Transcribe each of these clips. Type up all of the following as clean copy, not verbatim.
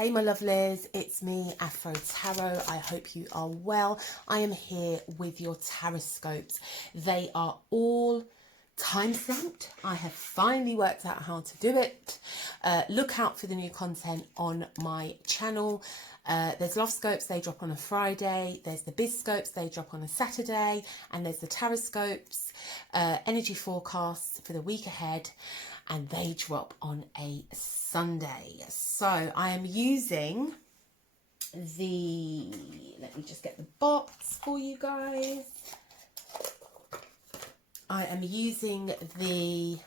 Hey my lovelies, it's me, Afro Tarot. I hope you are well. I am here with your Tarotscopes. They are all time stamped. I have finally worked out how to do it. Look out for the new content on my channel. There's Love Scopes, they drop on a Friday. There's the Biz Scopes, they drop on a Saturday. And there's the Tarotscopes, energy forecasts for the week ahead. And they drop on a Sunday. So I am using the, let me just get the box for you guys. I am using the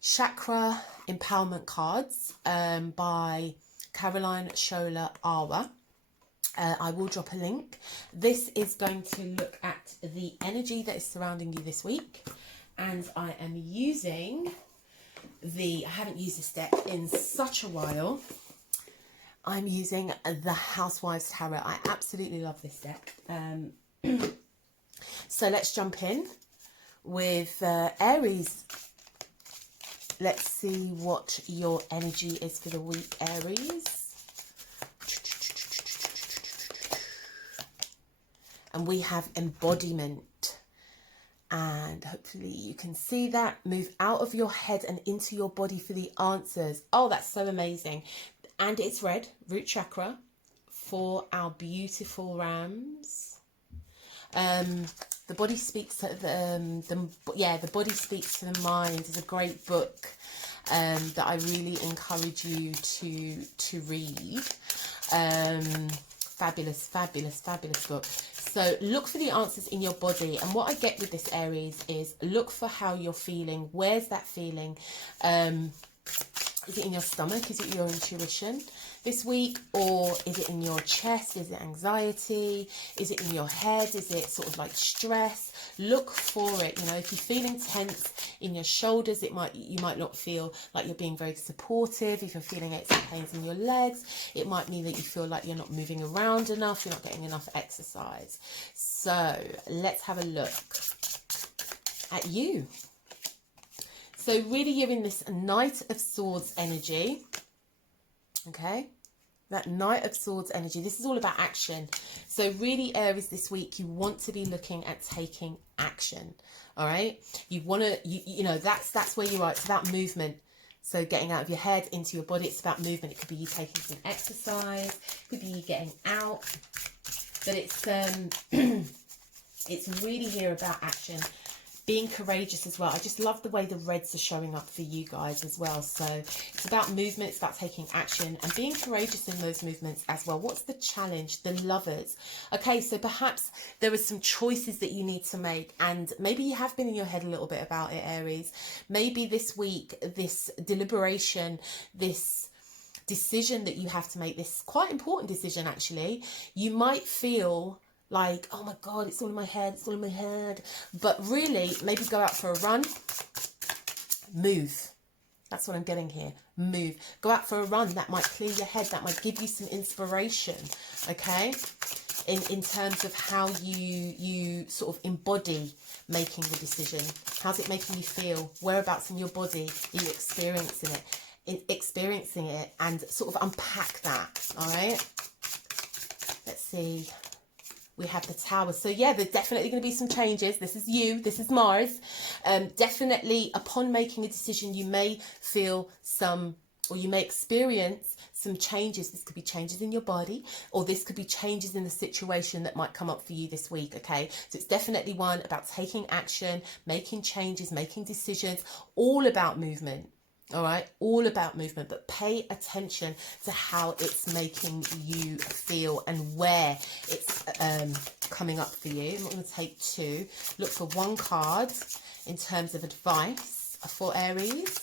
Chakra Empowerment cards by Caroline Shola Awa. I will drop a link. This is going to look at the energy that is surrounding you this week. And I am using I haven't used this deck in such a while. I'm using the Housewives Tarot. I absolutely love this deck. So let's jump in with Aries. Let's see what your energy is for the week, Aries. And we have embodiment. And hopefully you can see that. Move out of your head and into your body for the answers. Oh, that's so amazing. And it's red, root chakra, for our beautiful rams. The body speaks to the body speaks to the mind is a great book that I really encourage you to read. Fabulous book. So look for the answers in your body. And what I get with this, Aries, is look for how you're feeling. Where's that feeling? Is it in your stomach? Is it your intuition this week? Or is it in your chest? Is it anxiety? Is it in your head? Is it sort of like stress? Look for it. You know, if you're feeling tense in your shoulders, you might not feel like you're being very supportive. If you're feeling aches and pains in your legs, it might mean that you feel like you're not moving around enough, you're not getting enough exercise. So let's have a look at you. So really you're in this Knight of Swords energy, okay? That Knight of Swords energy. This is all about action. So really, Aries, this week, you want to be looking at taking action, all right? You want to, you know, that's where you are. It's about movement. So getting out of your head into your body, it's about movement. It could be you taking some exercise. It could be you getting out. But it's it's really here about action. Being courageous as well. I just love the way the reds are showing up for you guys as well. So it's about movement, it's about taking action and being courageous in those movements as well. What's the challenge? The Lovers. Okay, so perhaps there are some choices that you need to make, and maybe you have been in your head a little bit about it, Aries. Maybe this week, this deliberation, this decision that you have to make, this quite important decision actually, you might feel like, oh my God, it's all in my head, it's all in my head. But really, maybe go out for a run, move. That's what I'm getting here, move. Go out for a run, that might clear your head, that might give you some inspiration, okay? In terms of how you sort of embody making the decision. How's it making you feel? Whereabouts in your body are you experiencing it and sort of unpack that, all right? Let's see. We have the Tower. So yeah, there's definitely going to be some changes. This is you. This is Mars. Definitely upon making a decision, you may feel some, or you may experience some changes. This could be changes in your body, or this could be changes in the situation that might come up for you this week, okay? So it's definitely one about taking action, making changes, making decisions, all about movement. All right, all about movement, but pay attention to how it's making you feel and where it's coming up for you. I'm not going to take two. Look for one card in terms of advice for Aries.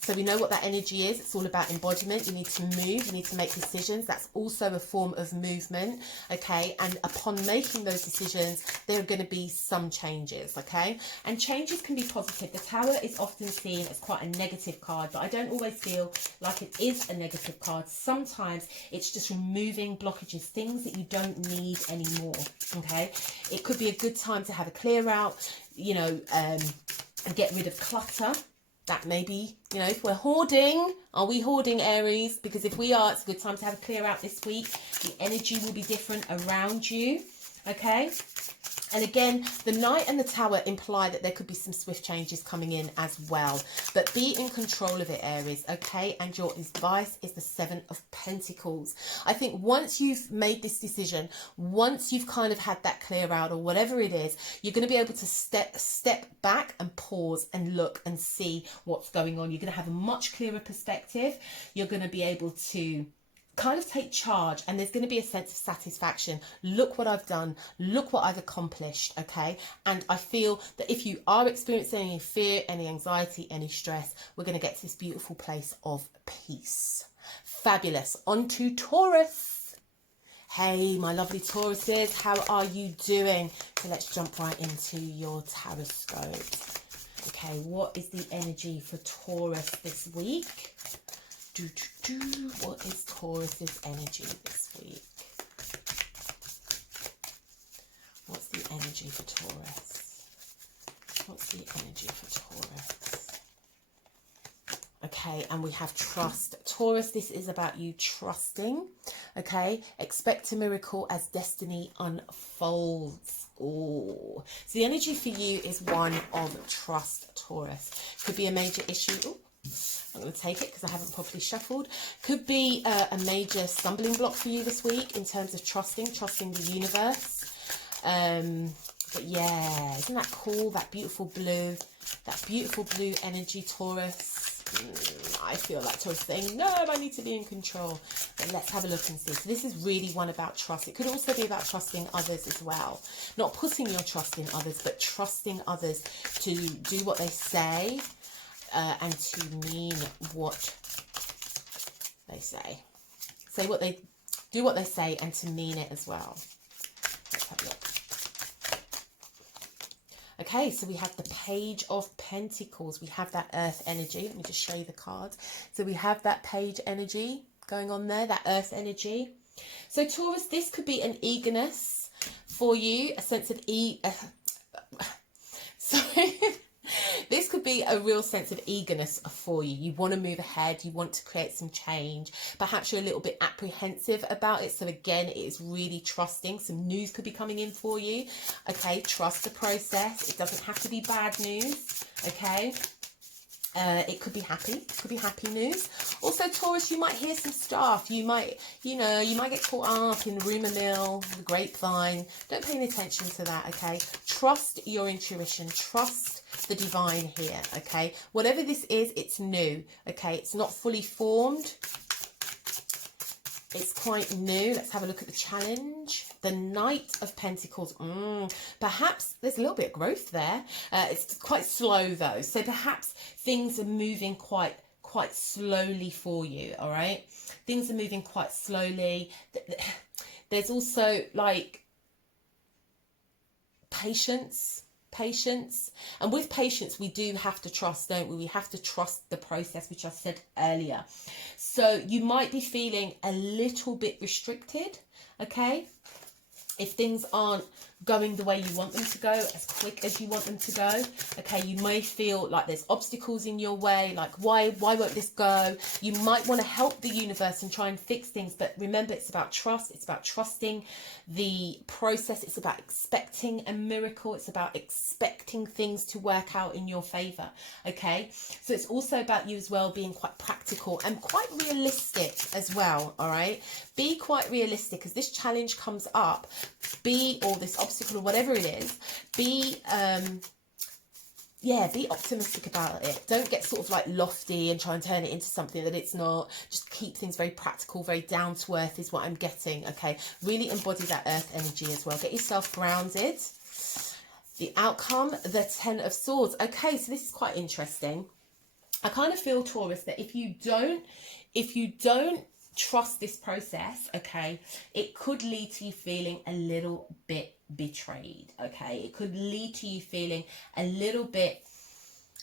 So we know what that energy is. It's all about embodiment. You need to move. You need to make decisions. That's also a form of movement, okay? And upon making those decisions, there are going to be some changes, okay? And changes can be positive. The Tower is often seen as quite a negative card, but I don't always feel like it is a negative card. Sometimes it's just removing blockages, things that you don't need anymore, okay? It could be a good time to have a clear out, you know, and get rid of clutter. that maybe, you know, if we're hoarding, are we hoarding, Aries? Because if we are, it's a good time to have a clear out this week. The energy will be different around you, okay? And again, the Knight and the Tower imply that there could be some swift changes coming in as well. But be in control of it, Aries, okay? And your advice is the Seven of Pentacles. I think once you've made this decision, once you've kind of had that clear out or whatever it is, you're going to be able to step back and pause and look and see what's going on. You're going to have a much clearer perspective. You're going to be able to kind of take charge, and there's going to be a sense of satisfaction. Look what I've done, look what I've accomplished, okay? And I feel that if you are experiencing any fear, any anxiety, any stress, we're going to get to this beautiful place of peace. Fabulous. On to Taurus. Hey, my lovely Tauruses, how are you doing? So let's jump right into your Tarotscope. Okay, what is the energy for Taurus this week? What is Taurus's energy this week? What's the energy for Taurus? What's the energy for Taurus? Okay, and we have trust. Taurus, this is about you trusting, okay? Expect a miracle as destiny unfolds. Oh, so the energy for you is one of trust, Taurus. Could be a major issue. Ooh. I'm going to take it because I haven't properly shuffled. Could be a major stumbling block for you this week in terms of trusting the universe. But yeah, isn't that cool? That beautiful blue energy, Taurus. I feel like Taurus saying, no, I need to be in control. But let's have a look and see. So this is really one about trust. It could also be about trusting others as well. Not putting your trust in others, but trusting others to do what they say. And to mean what they say. Do what they say and to mean it as well. Let's have a look. Okay, so we have the Page of Pentacles. We have that Earth energy. Let me just show you the card. So we have that Page energy going on there, that Earth energy. So Taurus, this could be an eagerness for you, a sense of sorry. This could be a real sense of eagerness for you. You want to move ahead. You want to create some change. Perhaps you're a little bit apprehensive about it. So again, it is really trusting. Some news could be coming in for you. Okay, trust the process. It doesn't have to be bad news. Okay. It could be happy news. Also, Taurus, you might hear some stuff. You might get caught up in the rumour mill, the grapevine. Don't pay any attention to that, okay? Trust your intuition. Trust the divine here, okay? Whatever this is, it's new, okay? It's not fully formed. It's quite new. Let's have a look at the challenge. The Knight of Pentacles. Perhaps there's a little bit of growth there. It's quite slow though. So perhaps things are moving quite slowly for you, all right? Things are moving quite slowly. There's also like patience. And with patience, we do have to trust, don't we? We have to trust the process, which I said earlier. So you might be feeling a little bit restricted, okay? If things aren't going the way you want them to go, as quick as you want them to go, okay, you may feel like there's obstacles in your way, like why won't this go? You might want to help the universe and try and fix things, but remember, it's about trust. It's about trusting the process. It's about expecting a miracle. It's about expecting things to work out in your favor, okay? So it's also about you as well being quite practical and quite realistic as well, all right? Be quite realistic as this challenge comes up, or this obstacle or whatever it is, be optimistic about it. Don't get sort of like lofty and try and turn it into something that it's not. Just keep things very practical, very down to earth is what I'm getting, okay? Really embody that earth energy as well. Get yourself grounded. The outcome, the Ten of Swords. Okay, so this is quite interesting. I kind of feel, Taurus, that if you don't trust this process, okay, it could lead to you feeling a little bit betrayed, okay? It could lead to you feeling a little bit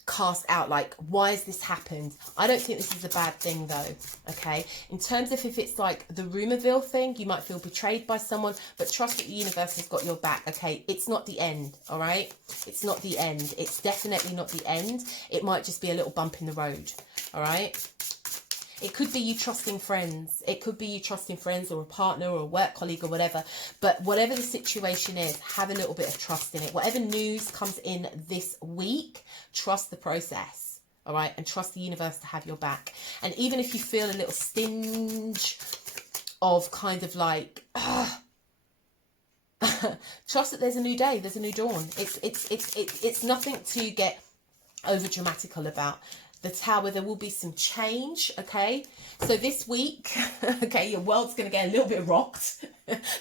cast out, like, why has this happened? I don't think this is a bad thing though, okay? In terms of if it's like the rumorville thing, you might feel betrayed by someone, but trust that the universe has got your back, okay? It's not the end, all right? It's not the end. It's definitely not the end. It might just be a little bump in the road, all right? It could be you trusting friends. It could be you trusting friends or a partner or a work colleague or whatever. But whatever the situation is, have a little bit of trust in it. Whatever news comes in this week, trust the process, all right? And trust the universe to have your back. And even if you feel a little stinge of kind of like, trust that there's a new day, there's a new dawn. It's nothing to get over dramatical about. The Tower, there will be some change, okay? So this week, okay, your world's going to get a little bit rocked.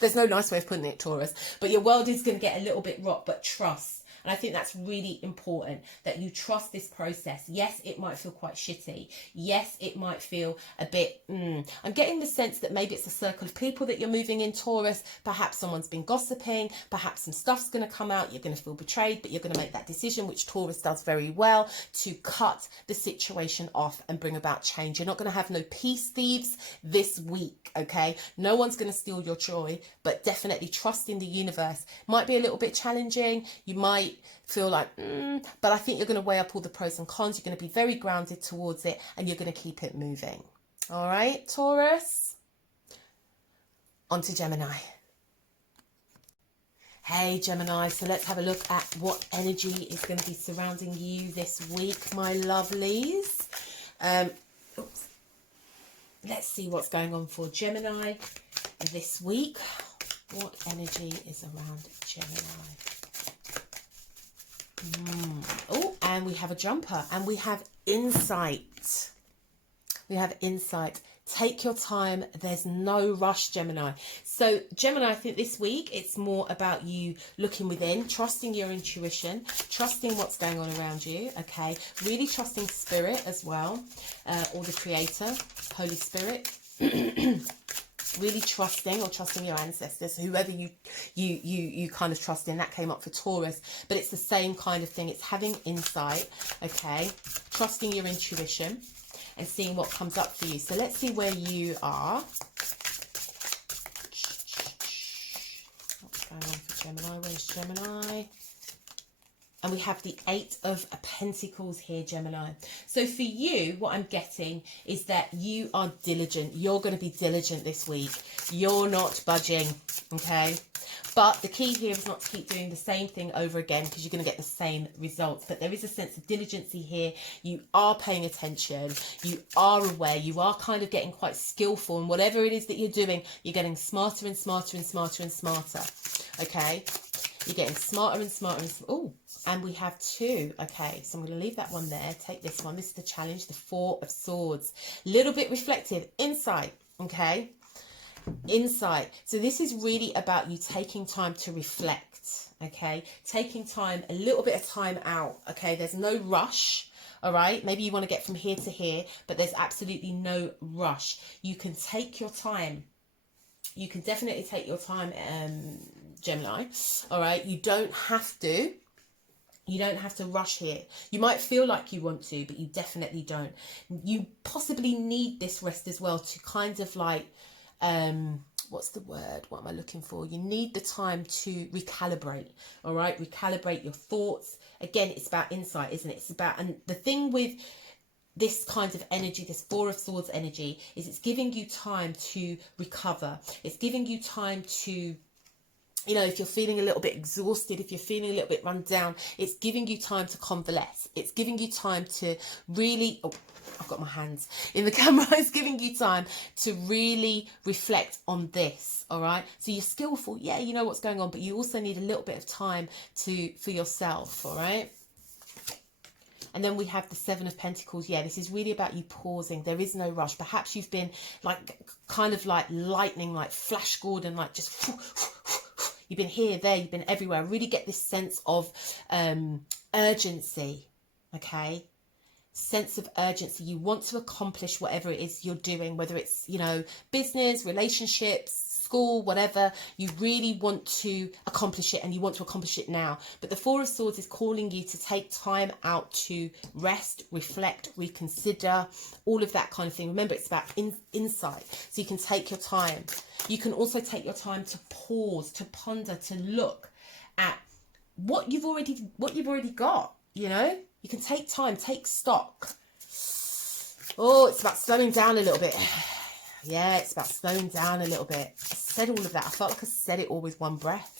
There's no nice way of putting it, Taurus. But your world is going to get a little bit rocked, but trust. And I think that's really important, that you trust this process. Yes, it might feel quite shitty. Yes, it might feel a bit, I'm getting the sense that maybe it's a circle of people that you're moving in, Taurus. Perhaps someone's been gossiping. Perhaps some stuff's going to come out. You're going to feel betrayed, but you're going to make that decision, which Taurus does very well, to cut the situation off and bring about change. You're not going to have no peace thieves this week, okay? No one's going to steal your joy, but definitely trust in the universe. Might be a little bit challenging. You might feel like, but I think you're going to weigh up all the pros and cons. You're going to be very grounded towards it, and you're going to keep it moving. All right, Taurus? On to Gemini. Hey, Gemini. So let's have a look at what energy is going to be surrounding you this week, my lovelies. Let's see what's going on for Gemini this week. What energy is around Gemini? Oh, and we have a jumper, and we have insight. We have insight. Take your time. There's no rush, Gemini. So Gemini, I think this week it's more about you looking within, trusting your intuition, trusting what's going on around you, okay? Really trusting spirit as well, or the creator, Holy Spirit. Really trusting, or trusting your ancestors, whoever you kind of trust in. That came up for Taurus, but it's the same kind of thing. It's having insight, okay? Trusting your intuition and seeing what comes up for you. So let's see where you are. What's going on for Gemini? Where's Gemini? And we have the 8 of Pentacles here, Gemini. So for you, what I'm getting is that you are diligent. You're going to be diligent this week. You're not budging, okay? But the key here is not to keep doing the same thing over again, because you're going to get the same results. But there is a sense of diligency here. You are paying attention. You are aware. You are kind of getting quite skillful. And whatever it is that you're doing, you're getting smarter and smarter and smarter and smarter, okay? You're getting smarter and smarter and oh, and we have 2. Okay, so I'm going to leave that one there. Take this one. This is the challenge, the 4 of Swords. Little bit reflective. Insight, okay? Insight. So this is really about you taking time to reflect, okay? Taking time, a little bit of time out, okay? There's no rush. All right, maybe you want to get from here to here, but there's absolutely no rush. You can take your time. You can definitely take your time, Gemini. All right, you don't have to rush here. You might feel like you want to, but you definitely don't. You possibly need this rest as well to kind of like, what's the word? What am I looking for? You need the time to recalibrate, all right? Recalibrate your thoughts. Again, it's about insight, isn't it? It's about, and the thing with this kind of energy, this 4 of Swords energy, is it's giving you time to recover. It's giving you time to, you know, if you're feeling a little bit exhausted, if you're feeling a little bit run down, it's giving you time to convalesce. It's giving you time to really, oh, I've got my hands in the camera. It's giving you time to really reflect on this, all right? So you're skillful, yeah, you know what's going on, but you also need a little bit of time for yourself, all right? And then we have the 7 of Pentacles. Yeah, this is really about you pausing. There is no rush. Perhaps you've been like, kind of like lightning, like Flash Gordon, like just, you've been here, there, you've been everywhere. I really get this sense of urgency, okay? Sense of urgency. You want to accomplish whatever it is you're doing, whether it's, you know, business, relationships, school, whatever. You really want to accomplish it, and you want to accomplish it now. But the Four of Swords is calling you to take time out to rest, reflect, reconsider, all of that kind of thing. Remember, it's about insight, so you can take your time. You can also take your time to pause, to ponder, to look at what you've already got. You know, you can take time, take stock. Oh, it's about slowing down a little bit. Yeah, it's about slowing down a little bit. I said all of that. I felt like I said it all with one breath.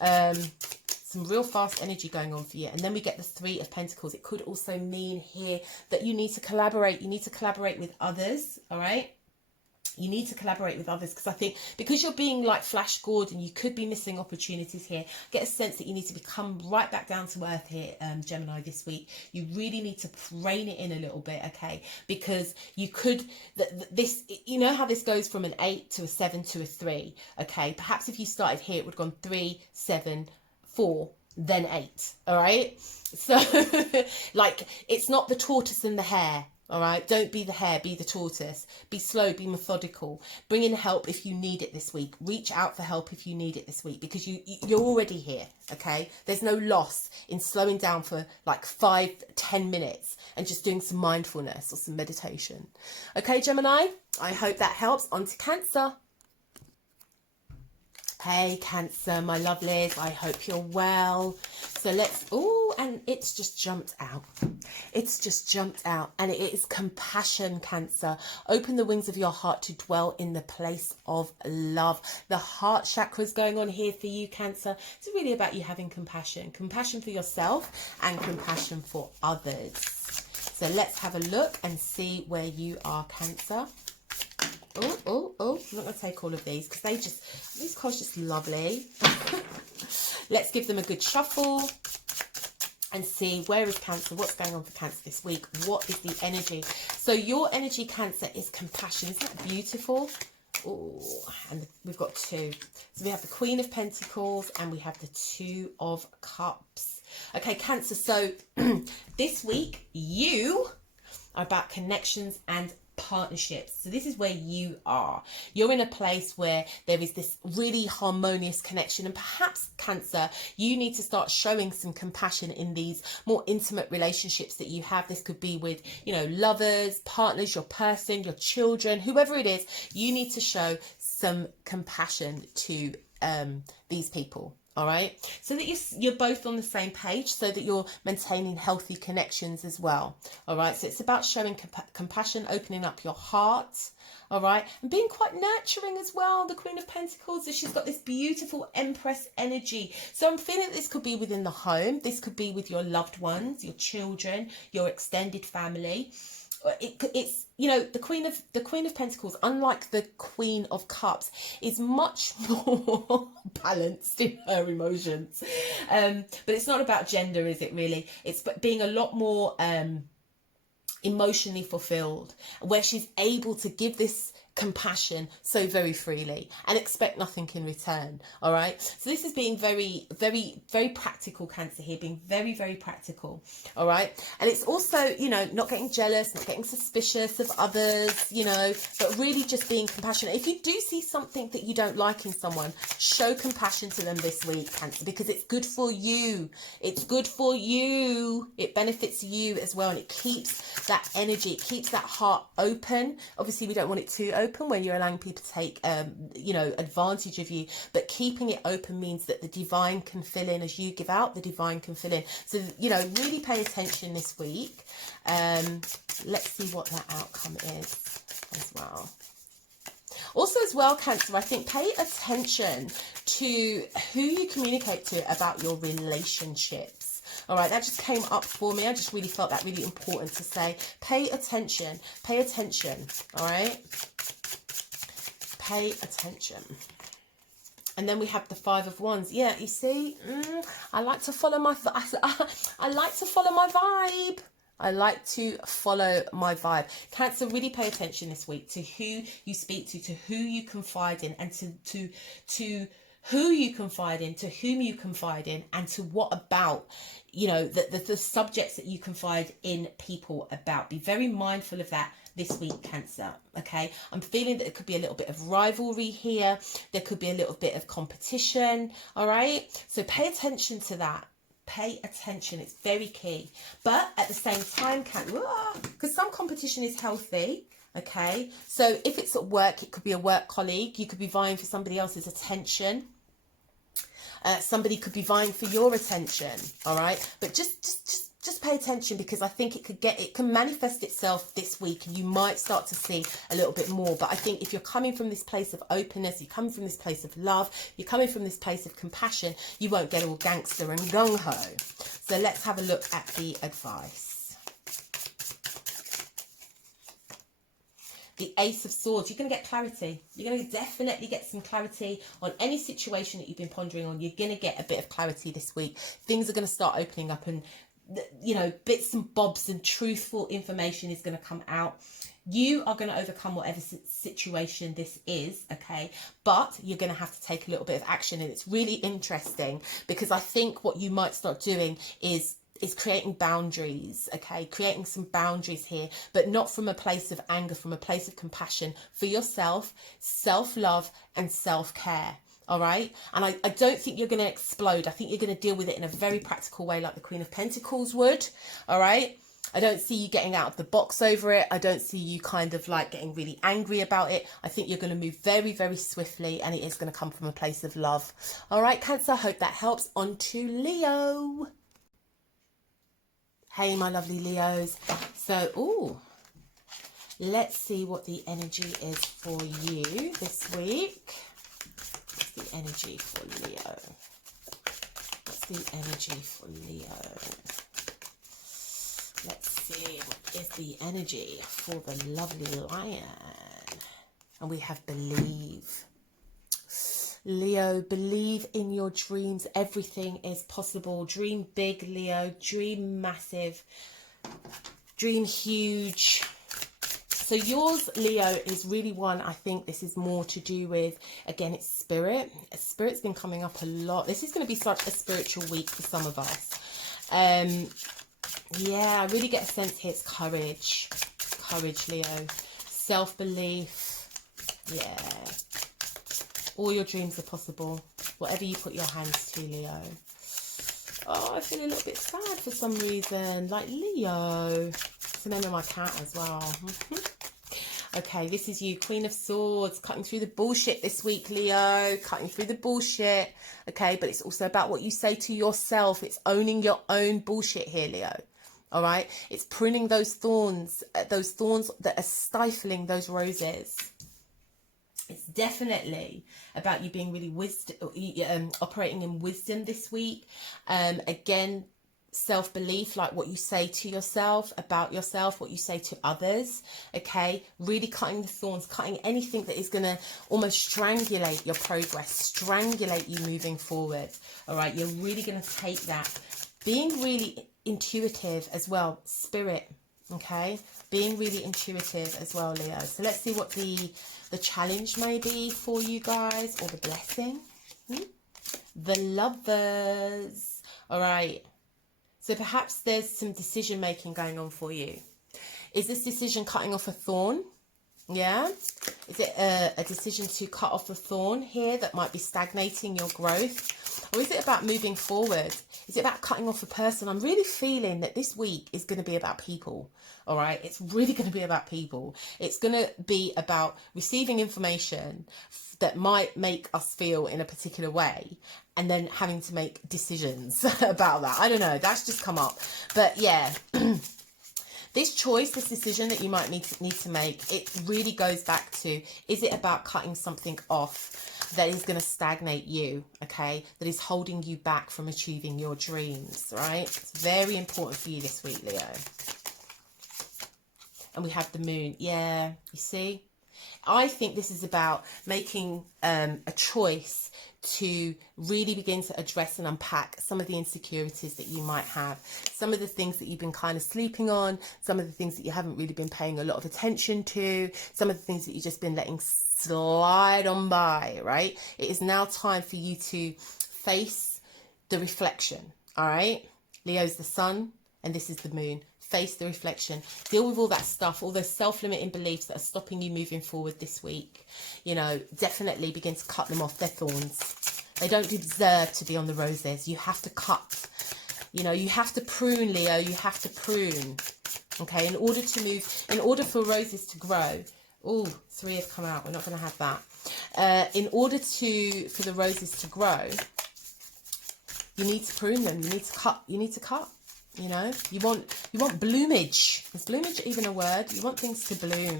Some real fast energy going on for you. And then we get the Three of Pentacles. It could also mean here that you need to collaborate. You need to collaborate with others, all right? You need to collaborate with others, because I think because you're being like Flash Gordon, you could be missing opportunities here. Get a sense that you need to become right back down to earth here, Gemini, this week. You really need to rein it in a little bit, okay? Because you could, this, you know how this goes from an 8 to a 7 to a 3, okay? Perhaps if you started here, it would have gone 3, 7, 4, then 8, all right? So, like, it's not the tortoise and the hare. All right, don't be the hare, be the tortoise. Be slow, be methodical. Bring in help if you need it this week. Reach out for help if you need it this week, because you're already here, okay? There's no loss in slowing down for like 5-10 minutes and just doing some mindfulness or some meditation. Okay, Gemini, I hope that helps. On to Cancer. Hey, Cancer, my lovelies, I hope you're well. So let's, oh, and it's just jumped out. It's just jumped out. And it is compassion, Cancer. Open the wings of your heart to dwell in the place of love. The heart chakra is going on here for you, Cancer. It's really about you having compassion. Compassion for yourself and compassion for others. So let's have a look and see where you are, Cancer. Oh, I'm not going to take all of these because these cards just lovely. Let's give them a good shuffle and see where is Cancer, what's going on for Cancer this week, what is the energy. So your energy, Cancer, is compassion. Isn't that beautiful? Oh, and we've got two. So we have the Queen of Pentacles and we have the Two of Cups. Okay, Cancer, so this week you are about connections and partnerships. So this is where you are. You're in a place where there is this really harmonious connection, and perhaps, Cancer, you need to start showing some compassion in these more intimate relationships that you have. This could be with, you know, lovers, partners, your person, your children, whoever it is. You need to show some compassion to these people. All right, so that you're both on the same page, so that you're maintaining healthy connections as well. All right, so it's about showing compassion, opening up your heart. All right, and being quite nurturing as well. The Queen of Pentacles, she's got this beautiful Empress energy. So I'm feeling that this could be within the home. This could be with your loved ones, your children, your extended family. It's, you know, the Queen of Pentacles, unlike the Queen of Cups, is much more balanced in her emotions. But it's not about gender, is it really? It's being a lot more emotionally fulfilled, where she's able to give this compassion so very freely and expect nothing in return. All right, so this is being very, very, very practical, Cancer, here, being very, very practical. All right, and it's also, you know, not getting jealous, not getting suspicious of others, you know, but really just being compassionate. If you do see something that you don't like in someone, show compassion to them this week, Cancer, because it's good for you. It's good for you. It benefits you as well, and it keeps that energy, it keeps that heart open. Obviously, we don't want it too open when you're allowing people to take you know, advantage of you, but keeping it open means that the divine can fill in. As you give out, the divine can fill in. So, you know, really pay attention this week. Let's see what that outcome is as well. Also as well, Cancer, I think pay attention to who you communicate to about your relationships. All right, that just came up for me. I just really felt that really important to say. Pay attention. Pay attention. All right. Pay attention. And then we have the Five of Wands. Yeah, you see, I like to follow my. I like to follow my vibe. I like to follow my vibe. Cancer, really pay attention this week to who you speak to who you confide in, and to who you confide in, to whom you confide in, and to what about, you know, the subjects that you confide in people about. Be very mindful of that this week, Cancer. Okay, I'm feeling that it could be a little bit of rivalry here. There could be a little bit of competition. All right, so pay attention to that. Pay attention, it's very key. But at the same time, because some competition is healthy. Okay, so if it's at work, it could be a work colleague. You could be vying for somebody else's attention. Somebody could be vying for your attention. All right, but just pay attention, because I think it can manifest itself this week, and you might start to see a little bit more. But I think if you're coming from this place of openness, you're coming from this place of love, you're coming from this place of compassion, you won't get all gangster and gung-ho. So let's have a look at the advice. The Ace of Swords, you're going to get clarity. You're going to definitely get some clarity on any situation that you've been pondering on. You're going to get a bit of clarity this week. Things are going to start opening up, and, you know, bits and bobs and truthful information is going to come out. You are going to overcome whatever situation this is, okay? But you're going to have to take a little bit of action. And it's really interesting, because I think what you might start doing is creating boundaries, okay? Creating some boundaries here, but not from a place of anger, from a place of compassion for yourself, self-love and self-care, all right? And I don't think you're going to explode. I think you're going to deal with it in a very practical way, like the Queen of Pentacles would, all right? I don't see you getting out of the box over it. I don't see you kind of like getting really angry about it. I think you're going to move very, very swiftly, and it is going to come from a place of love. All right, Cancer, hope that helps. On to Leo. Hey, my lovely Leos. So, let's see what the energy is for you this week. What's the energy for Leo? What's the energy for Leo? Let's see, what is the energy for the lovely lion? And we have believe. Leo, believe in your dreams. Everything is possible. Dream big, Leo. Dream massive. Dream huge. So yours, Leo, is really one, I think this is more to do with, again, it's spirit. Spirit's been coming up a lot. This is going to be such a spiritual week for some of us. Yeah, I really get a sense here it's courage. Courage, Leo. Self-belief. Yeah. All your dreams are possible. Whatever you put your hands to, Leo. Oh, I feel a little bit sad for some reason. Like Leo. It's the name of my cat as well. Okay, this is you. Queen of Swords. Cutting through the bullshit this week, Leo. Cutting through the bullshit. Okay, but it's also about what you say to yourself. It's owning your own bullshit here, Leo. All right? It's pruning those thorns that are stifling those roses. It's definitely about you being really operating in wisdom this week. Again, self-belief, like what you say to yourself, about yourself, what you say to others. Okay, really cutting the thorns, cutting anything that is going to almost strangulate your progress, strangulate you moving forward. All right, you're really going to take that. Being really intuitive as well, spirit. Okay, being really intuitive as well, Leo. So let's see what the challenge may be for you guys, or the blessing. The Lovers. All right. So perhaps there's some decision making going on for you. Is this decision cutting off a thorn? Yeah. Is it a decision to cut off a thorn here that might be stagnating your growth? Or is it about moving forward? Is it about cutting off a person? I'm really feeling that this week is going to be about people. All right. It's really going to be about people. It's going to be about receiving information that might make us feel in a particular way, and then having to make decisions about that. I don't know. That's just come up. But yeah. This choice, this decision that you might need to make, it really goes back to, is it about cutting something off that is going to stagnate you, okay? That is holding you back from achieving your dreams, right? It's very important for you this week, Leo. And we have the moon. Yeah, you see? I think this is about making a choice to really begin to address and unpack some of the insecurities that you might have, some of the things that you've been kind of sleeping on, some of the things that you haven't really been paying a lot of attention to, some of the things that you've just been letting slide on by, right? It is now time for you to face the reflection, all right? Leo's the sun and this is the moon. Face the reflection, deal with all that stuff, all those self-limiting beliefs that are stopping you moving forward this week. You know, definitely begin to cut them off. They're thorns. They don't deserve to be on the roses. You have to cut. You know, you have to prune, Leo. You have to prune. Okay, in order to move, in order for roses to grow. Oh, 3 have come out. We're not going to have that. In order for the roses to grow, you need to prune them. You need to cut. You need to cut. You know, you want bloomage. Is bloomage even a word? You want things to bloom.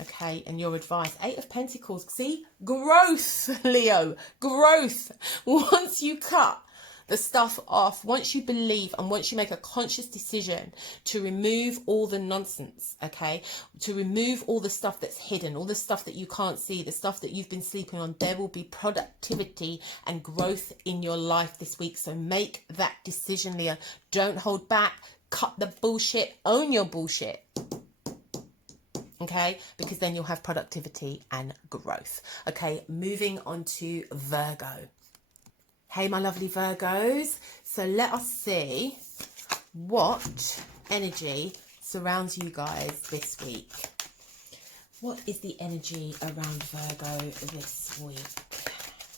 Okay, and your advice. 8 of Pentacles. See? Growth, Leo. Growth. Once you cut the stuff off, once you believe and once you make a conscious decision to remove all the nonsense, okay, to remove all the stuff that's hidden, all the stuff that you can't see, the stuff that you've been sleeping on, there will be productivity and growth in your life this week. So make that decision, Leo. Don't hold back. Cut the bullshit. Own your bullshit. Okay, because then you'll have productivity and growth. Okay, moving on to Virgo. Hey, my lovely Virgos. So let us see what energy surrounds you guys this week. What is the energy around Virgo this week?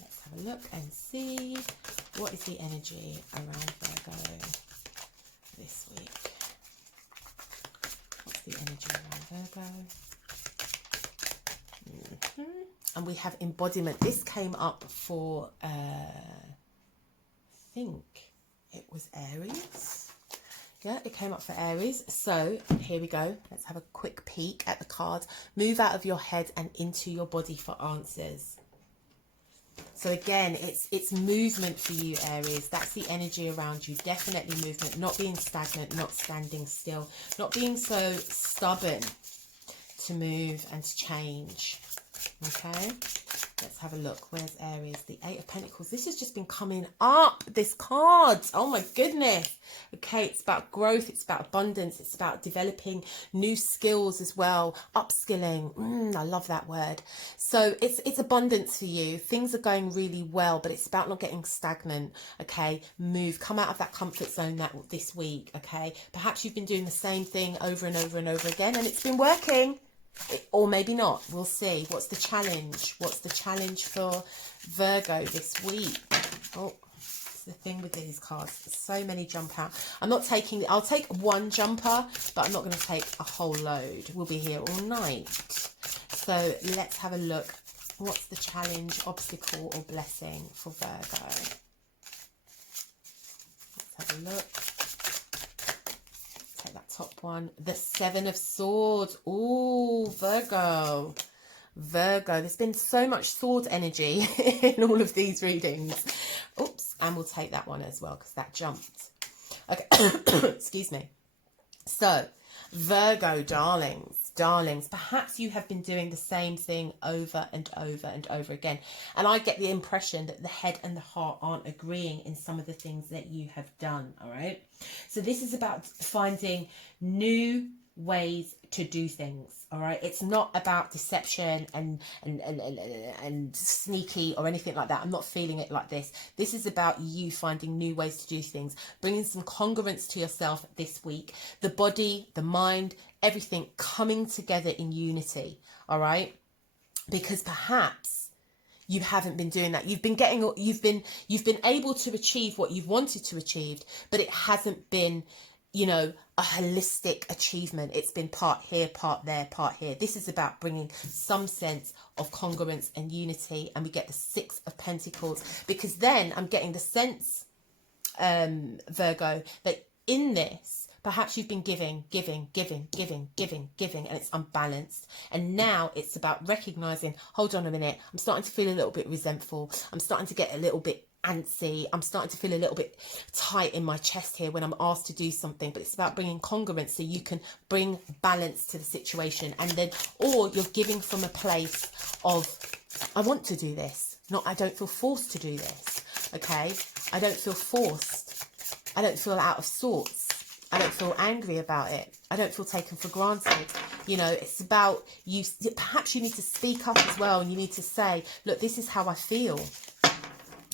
Let's have a look and see. What is the energy around Virgo this week? What's the energy around Virgo? And we have embodiment. This came up for... I think it was Aries. Yeah, it came up for Aries. So here we go. Let's have a quick peek at the cards. Move out of your head and into your body for answers. So again, it's movement for you, Aries. That's the energy around you. Definitely movement. Not being stagnant, not standing still, not being so stubborn to move and to change. Okay, let's have a look. Where's Aries? The 8 of Pentacles. This has just been coming up, this card. Oh my goodness. Okay, it's about growth, it's about abundance, it's about developing new skills as well, upskilling. I love that word. So it's abundance for you. Things are going really well, but it's about not getting stagnant. Okay, move, come out of that comfort zone this week. Okay, perhaps you've been doing the same thing over and over and over again and it's been working. Or maybe not. We'll see. What's the challenge? What's the challenge for Virgo this week? Oh, it's the thing with these cards. So many jump out. I'm not taking... I'll take one jumper, but I'm not going to take a whole load. We'll be here all night. So let's have a look. What's the challenge, obstacle, or blessing for Virgo? Let's have a look. That top one, the 7 of Swords. Oh, Virgo. There's been so much sword energy in all of these readings. Oops, and we'll take that one as well because that jumped. Okay, excuse me. So, Virgo, darlings, perhaps you have been doing the same thing over and over and over again. And I get the impression that the head and the heart aren't agreeing in some of the things that you have done, all right? So this is about finding new ways to do things, all right? It's not about deception and sneaky or anything like that. I'm not feeling it like this. This is about you finding new ways to do things, bringing some congruence to yourself this week. The body, the mind, everything coming together in unity, all right? Because perhaps you haven't been doing that. You've been able to achieve what you've wanted to achieve, but it hasn't been, you know, a holistic achievement. It's been part here, part there, part here. This is about bringing some sense of congruence and unity. And we get the 6 of Pentacles, because then I'm getting the sense, Virgo, that in this, perhaps you've been giving, and it's unbalanced. And now it's about recognizing, hold on a minute, I'm starting to feel a little bit resentful. I'm starting to get a little bit antsy. I'm starting to feel a little bit tight in my chest here when I'm asked to do something, but it's about bringing congruence so you can bring balance to the situation. And then, or you're giving from a place of, I want to do this, not I don't feel forced to do this. Okay, I don't feel forced. I don't feel out of sorts. I don't feel angry about it. I don't feel taken for granted. You know, it's about you. Perhaps you need to speak up as well, and you need to say, look, this is how I feel.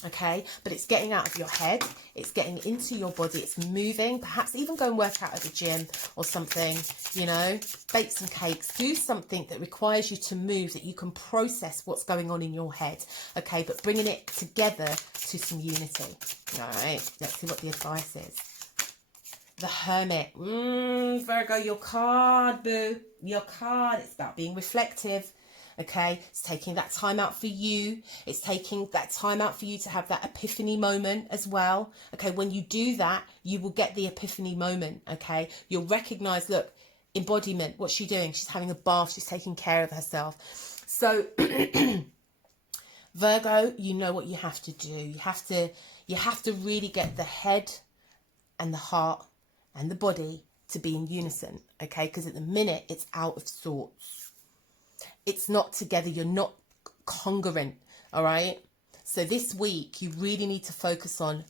Okay, but it's getting out of your head, it's getting into your body, it's moving. Perhaps even go and work out at the gym or something, you know, bake some cakes, do something that requires you to move, that you can process what's going on in your head. Okay, but bringing it together to some unity. All right, let's see what the advice is. The Hermit. Virgo, your card, boo. Your card. It's about being reflective. Okay, it's taking that time out for you. It's taking that time out for you to have that epiphany moment as well. Okay, when you do that, you will get the epiphany moment. Okay, you'll recognize, look, embodiment. What's she doing? She's having a bath. She's taking care of herself. So, Virgo, you know what you have to do. You have to really get the head and the heart and the body to be in unison. Okay, because at the minute it's out of sorts. It's not together. You're not congruent. All right. So this week, you really need to focus on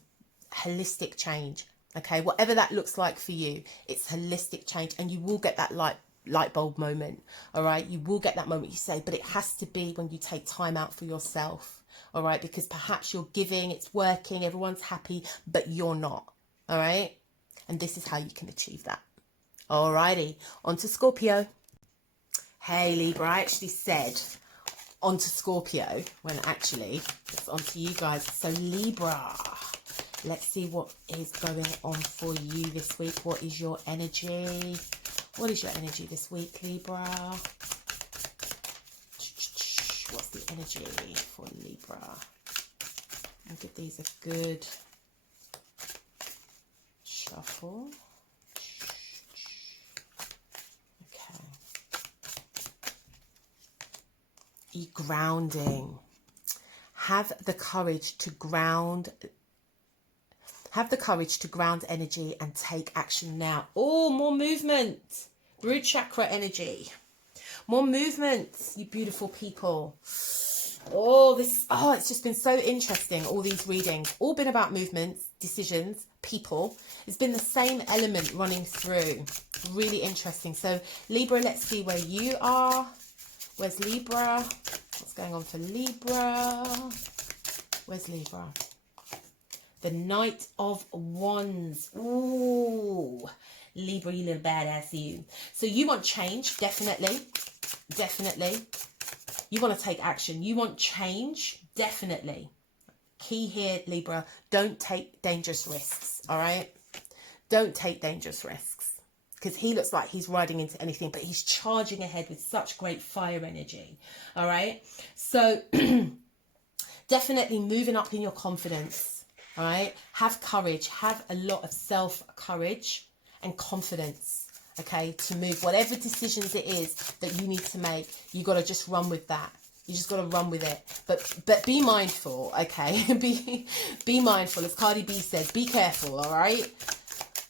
holistic change. Okay. Whatever that looks like for you, it's holistic change. And you will get that light bulb moment. All right. You will get that moment you say, but it has to be when you take time out for yourself. All right. Because perhaps you're giving, it's working, everyone's happy, but you're not. All right. And this is how you can achieve that. All righty. On to Scorpio. Hey Libra, I actually said on to Scorpio when actually it's on to you guys. So Libra, let's see what is going on for you this week. What is your energy? What is your energy this week, Libra? What's the energy for Libra? I'll give these a good shuffle. Grounding. Have the courage to ground. Have the courage to ground energy and take action now. Oh, more movement. Root chakra energy. More movement, you beautiful people. It's just been so interesting. All these readings, all been about movements, decisions, people. It's been the same element running through. Really interesting. So Libra, let's see where you are. Where's Libra? What's going on for Libra? Where's Libra? The Knight of Wands. Ooh, Libra, you little badass you. So you want change, definitely. Definitely. You want to take action. You want change, definitely. Key here, Libra, don't take dangerous risks, all right? Don't take dangerous risks. Because he looks like he's riding into anything, but he's charging ahead with such great fire energy. All right. So definitely moving up in your confidence. All right. Have courage. Have a lot of self-courage and confidence. Okay. To move whatever decisions it is that you need to make. You got to just run with that. You just got to run with it. But be mindful. Okay. be mindful. As Cardi B said, be careful. All right.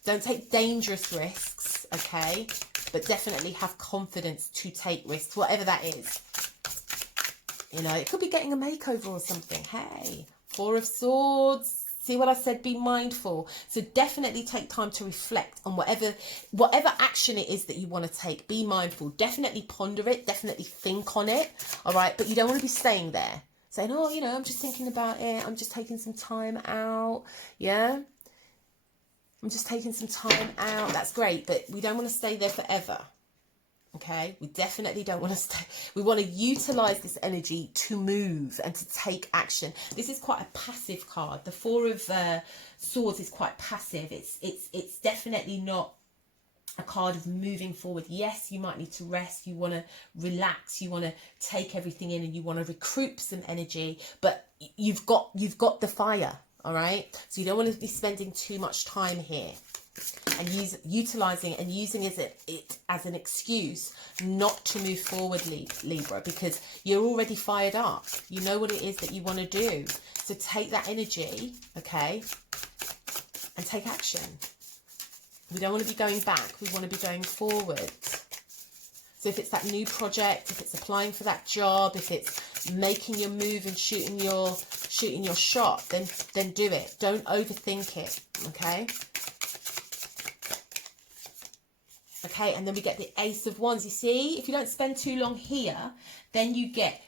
Don't take dangerous risks, okay? But definitely have confidence to take risks, whatever that is. You know, it could be getting a makeover or something. Hey, Four of Swords. See what I said? Be mindful. So definitely take time to reflect on whatever action it is that you want to take. Be mindful. Definitely ponder it. Definitely think on it. All right? But you don't want to be staying there. Saying, oh, you know, I'm just thinking about it. I'm just taking some time out. Yeah? I'm just taking some time out. That's great, but we don't want to stay there forever. Okay? We definitely don't want to stay. We want to utilize this energy to move and to take action. This is quite a passive card. The Four of Swords is quite passive. It's definitely not a card of moving forward. Yes, you might need to rest. You want to relax. You want to take everything in, and you want to recruit some energy, but you've got the fire. All right, so you don't want to be spending too much time here. and utilizing and using it as an excuse not to move forward, Libra, because you're already fired up. You know what it is that you want to do. So take that energy, okay, and take action. We don't want to be going back. We want to be going forward. So if it's that new project, if it's applying for that job, if it's making your move and shooting your shot, then do it. Don't overthink it, okay? Okay, and then we get the Ace of Wands. You see, if you don't spend too long here, then you get,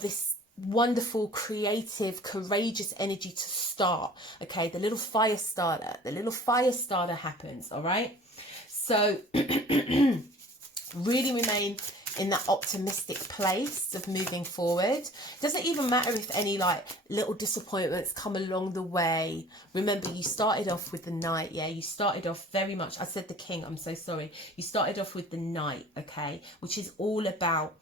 this wonderful, creative, courageous energy to start. Okay, the little fire starter happens, all right? So really remain in that optimistic place of moving forward. Doesn't even matter if any like little disappointments come along the way. Remember, you started off with the Knight. Yeah, you started off very much, I said the King, I'm so sorry. You started off with the Knight, okay, which is all about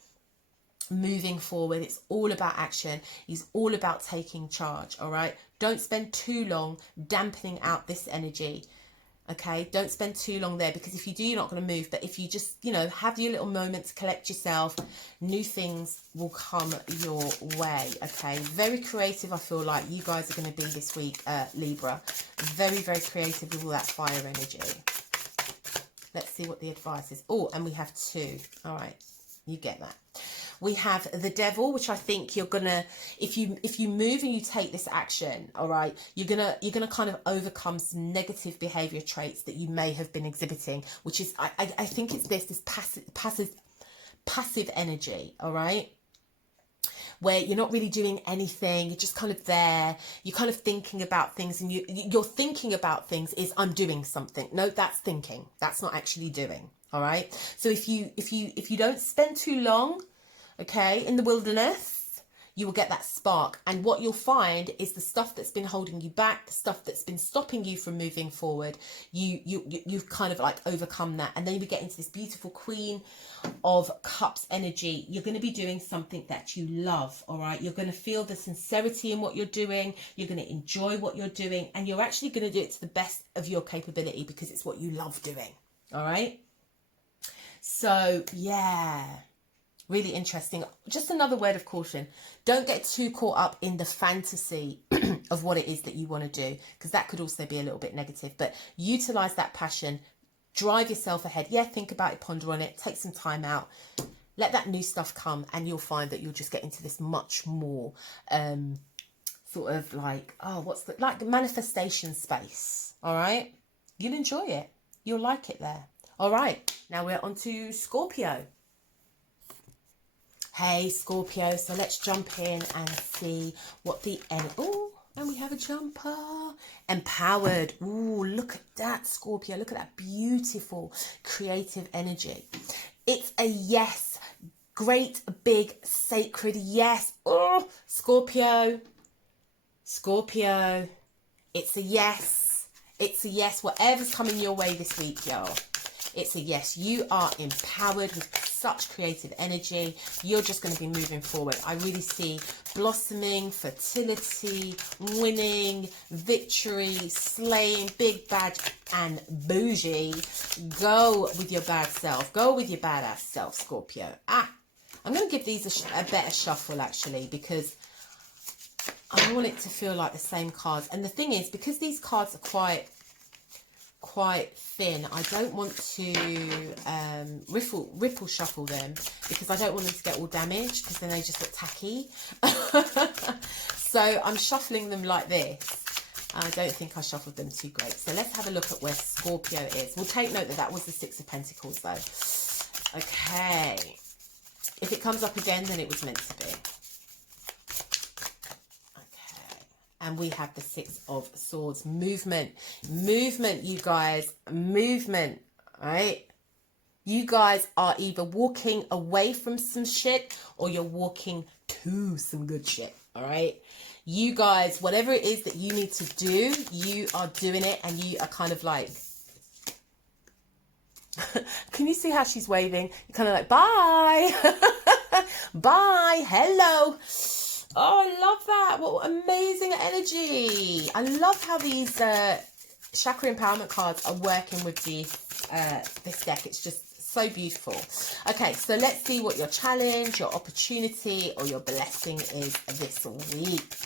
moving forward. It's all about action. He's all about taking charge, all right? Don't spend too long dampening out this energy. Okay, don't spend too long there, because if you do, you're not going to move. But if you just, have your little moment to collect yourself, new things will come your way. Okay, very creative. I feel like you guys are going to be this week, Libra. Very, very creative with all that fire energy. Let's see what the advice is. Oh, and we have 2. All right, you get that. We have the Devil, which I think you're gonna, if you move and you take this action, all right, you're gonna kind of overcome some negative behavior traits that you may have been exhibiting, which is I think it's this passive energy, all right, where you're not really doing anything, you're just kind of there, you're kind of thinking about things, and you're thinking about things is I'm doing something. No, that's thinking. That's not actually doing. All right. So if you don't spend too long, okay, in the wilderness, you will get that spark. And what you'll find is the stuff that's been holding you back, the stuff that's been stopping you from moving forward, you've kind of like overcome that. And then we get into this beautiful Queen of Cups energy. You're going to be doing something that you love, all right? You're going to feel the sincerity in what you're doing. You're going to enjoy what you're doing. And you're actually going to do it to the best of your capability, because it's what you love doing, all right? So, yeah. Really interesting. Just another word of caution. Don't get too caught up in the fantasy of what it is that you want to do, because that could also be a little bit negative. But utilize that passion. Drive yourself ahead. Yeah, think about it, ponder on it. Take some time out. Let that new stuff come, and you'll find that you'll just get into this much more sort of like, like manifestation space. All right? You'll enjoy it. You'll like it there. All right. Now we're on to Scorpio. Hey, Scorpio, so let's jump in and see what the end. Oh, and we have a jumper. Empowered. Ooh, look at that, Scorpio. Look at that beautiful creative energy. It's a yes. Great, big, sacred yes. Oh, Scorpio. Scorpio. It's a yes. It's a yes. Whatever's coming your way this week, y'all. It's a yes. You are empowered with such creative energy. You're just going to be moving forward. I really see blossoming, fertility, winning, victory, slaying, big, bad, and bougie. Go with your bad self. Go with your badass self, Scorpio. I'm going to give these a better shuffle, actually, because I want it to feel like the same cards. And the thing is, because these cards are quite thin, I don't want to ripple shuffle them, because I don't want them to get all damaged, because then they just look tacky. So I'm shuffling them like this. I don't think I shuffled them too great. So let's have a look at where Scorpio is. We'll take note that that was the 6 of Pentacles though. Okay. If it comes up again, then it was meant to be. And we have the 6 of Swords. Movement. Movement, you guys. Movement. All right? You guys are either walking away from some shit, or you're walking to some good shit. All right? You guys, whatever it is that you need to do, you are doing it, and you are kind of like... Can you see how she's waving? You're kind of like, bye. Bye. Hello. Oh, I love that. What amazing energy. I love how these chakra empowerment cards are working with this deck. It's just so beautiful. Okay, so let's see what your challenge, your opportunity, or your blessing is this week.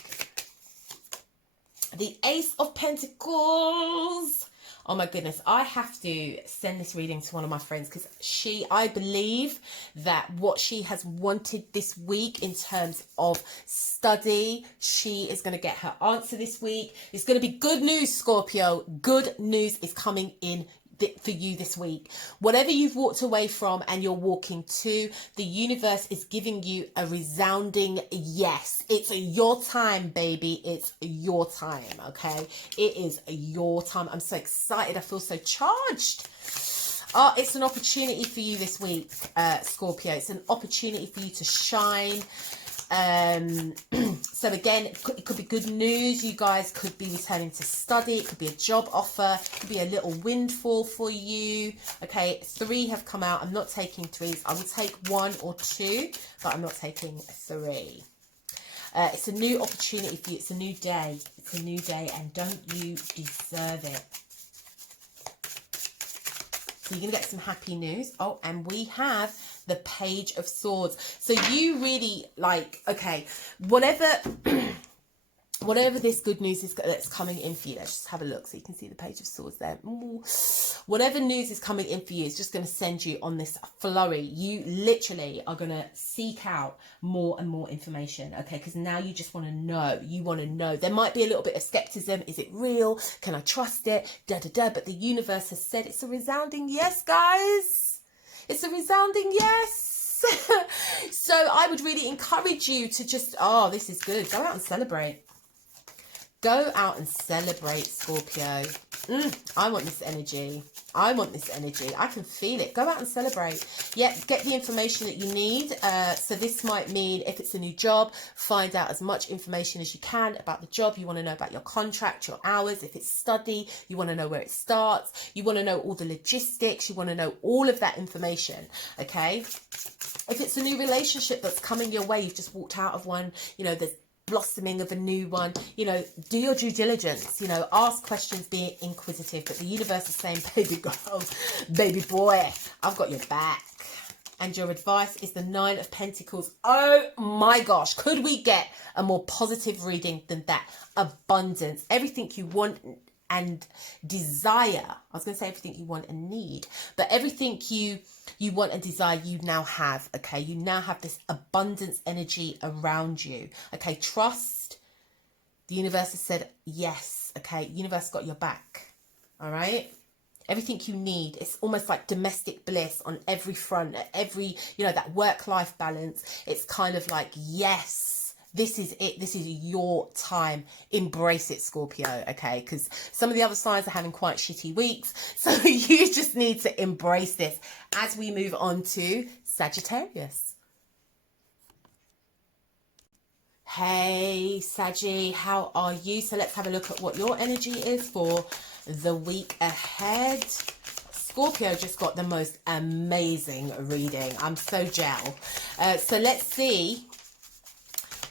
The Ace of Pentacles. Oh my goodness, I have to send this reading to one of my friends because I believe that what she has wanted this week in terms of study, she is going to get her answer this week. It's going to be good news, Scorpio. Good news is coming in for you this week. Whatever you've walked away from and you're walking to, the universe is giving you a resounding yes. It's your time, baby. It's your time, okay? It is your time. I'm so excited. I feel so charged. Oh, it's an opportunity for you this week, Scorpio. It's an opportunity for you to shine. So again, it could be good news. You guys could be returning to study. It could be a job offer. It could be a little windfall for you. Okay, 3 have come out. I'm not taking 3s. I will take 1 or 2, but I'm not taking 3. It's a new opportunity for you. It's a new day. It's a new day, and don't you deserve it? So you're going to get some happy news. Oh, and we have the Page of Swords. So you really like, okay, whatever this good news is that's coming in for you. Let's just have a look so you can see the Page of Swords there. Ooh. Whatever news is coming in for you is just going to send you on this flurry. You literally are going to seek out more and more information, okay? Because now you just want to know. You want to know. There might be a little bit of skepticism. Is it real? Can I trust it? But the universe has said it's a resounding yes, guys. It's a resounding yes. So I would really encourage you to just, oh, this is good. Go out and celebrate. Go out and celebrate, Scorpio. I want this energy. I want this energy. I can feel it. Go out and celebrate. Yeah, get the information that you need. So this might mean if it's a new job, find out as much information as you can about the job. You want to know about your contract, your hours. If it's study, you want to know where it starts. You want to know all the logistics. You want to know all of that information, okay? If it's a new relationship that's coming your way, you've just walked out of one, you know, there's blossoming of a new one, you know, do your due diligence, you know, ask questions, be inquisitive. But the universe is saying, baby girl, baby boy, I've got your back. And your advice is the 9 of Pentacles. Oh my gosh, could we get a more positive reading than that? Abundance, everything you want and desire. I was going to say everything you want and need, but everything you want and desire, you now have, okay? You now have this abundance energy around you, okay? Trust. The universe has said yes, okay? Universe got your back, all right? Everything you need. It's almost like domestic bliss on every front, every, you know, that work-life balance. It's kind of like, yes, this is it. This is your time. Embrace it, Scorpio, okay? Because some of the other signs are having quite shitty weeks. So you just need to embrace this as we move on to Sagittarius. Hey, Saggy, how are you? So let's have a look at what your energy is for the week ahead. Scorpio just got the most amazing reading. I'm so gel. So let's see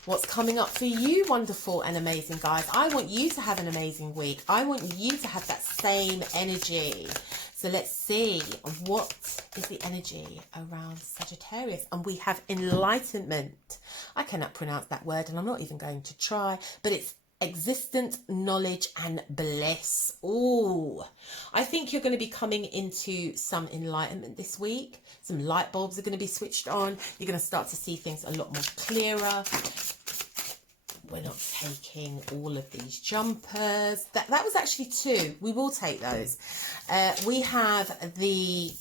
what's coming up for you, wonderful and amazing guys. I want you to have an amazing week. I want you to have that same energy. So let's see, what is the energy around Sagittarius? And we have enlightenment. I cannot pronounce that word and I'm not even going to try, but it's existence, knowledge and bliss. Oh, I think you're going to be coming into some enlightenment this week. Some light bulbs are going to be switched on. You're going to start to see things a lot more clearer. We're not taking all of these jumpers. That was actually 2. We will take those. We have the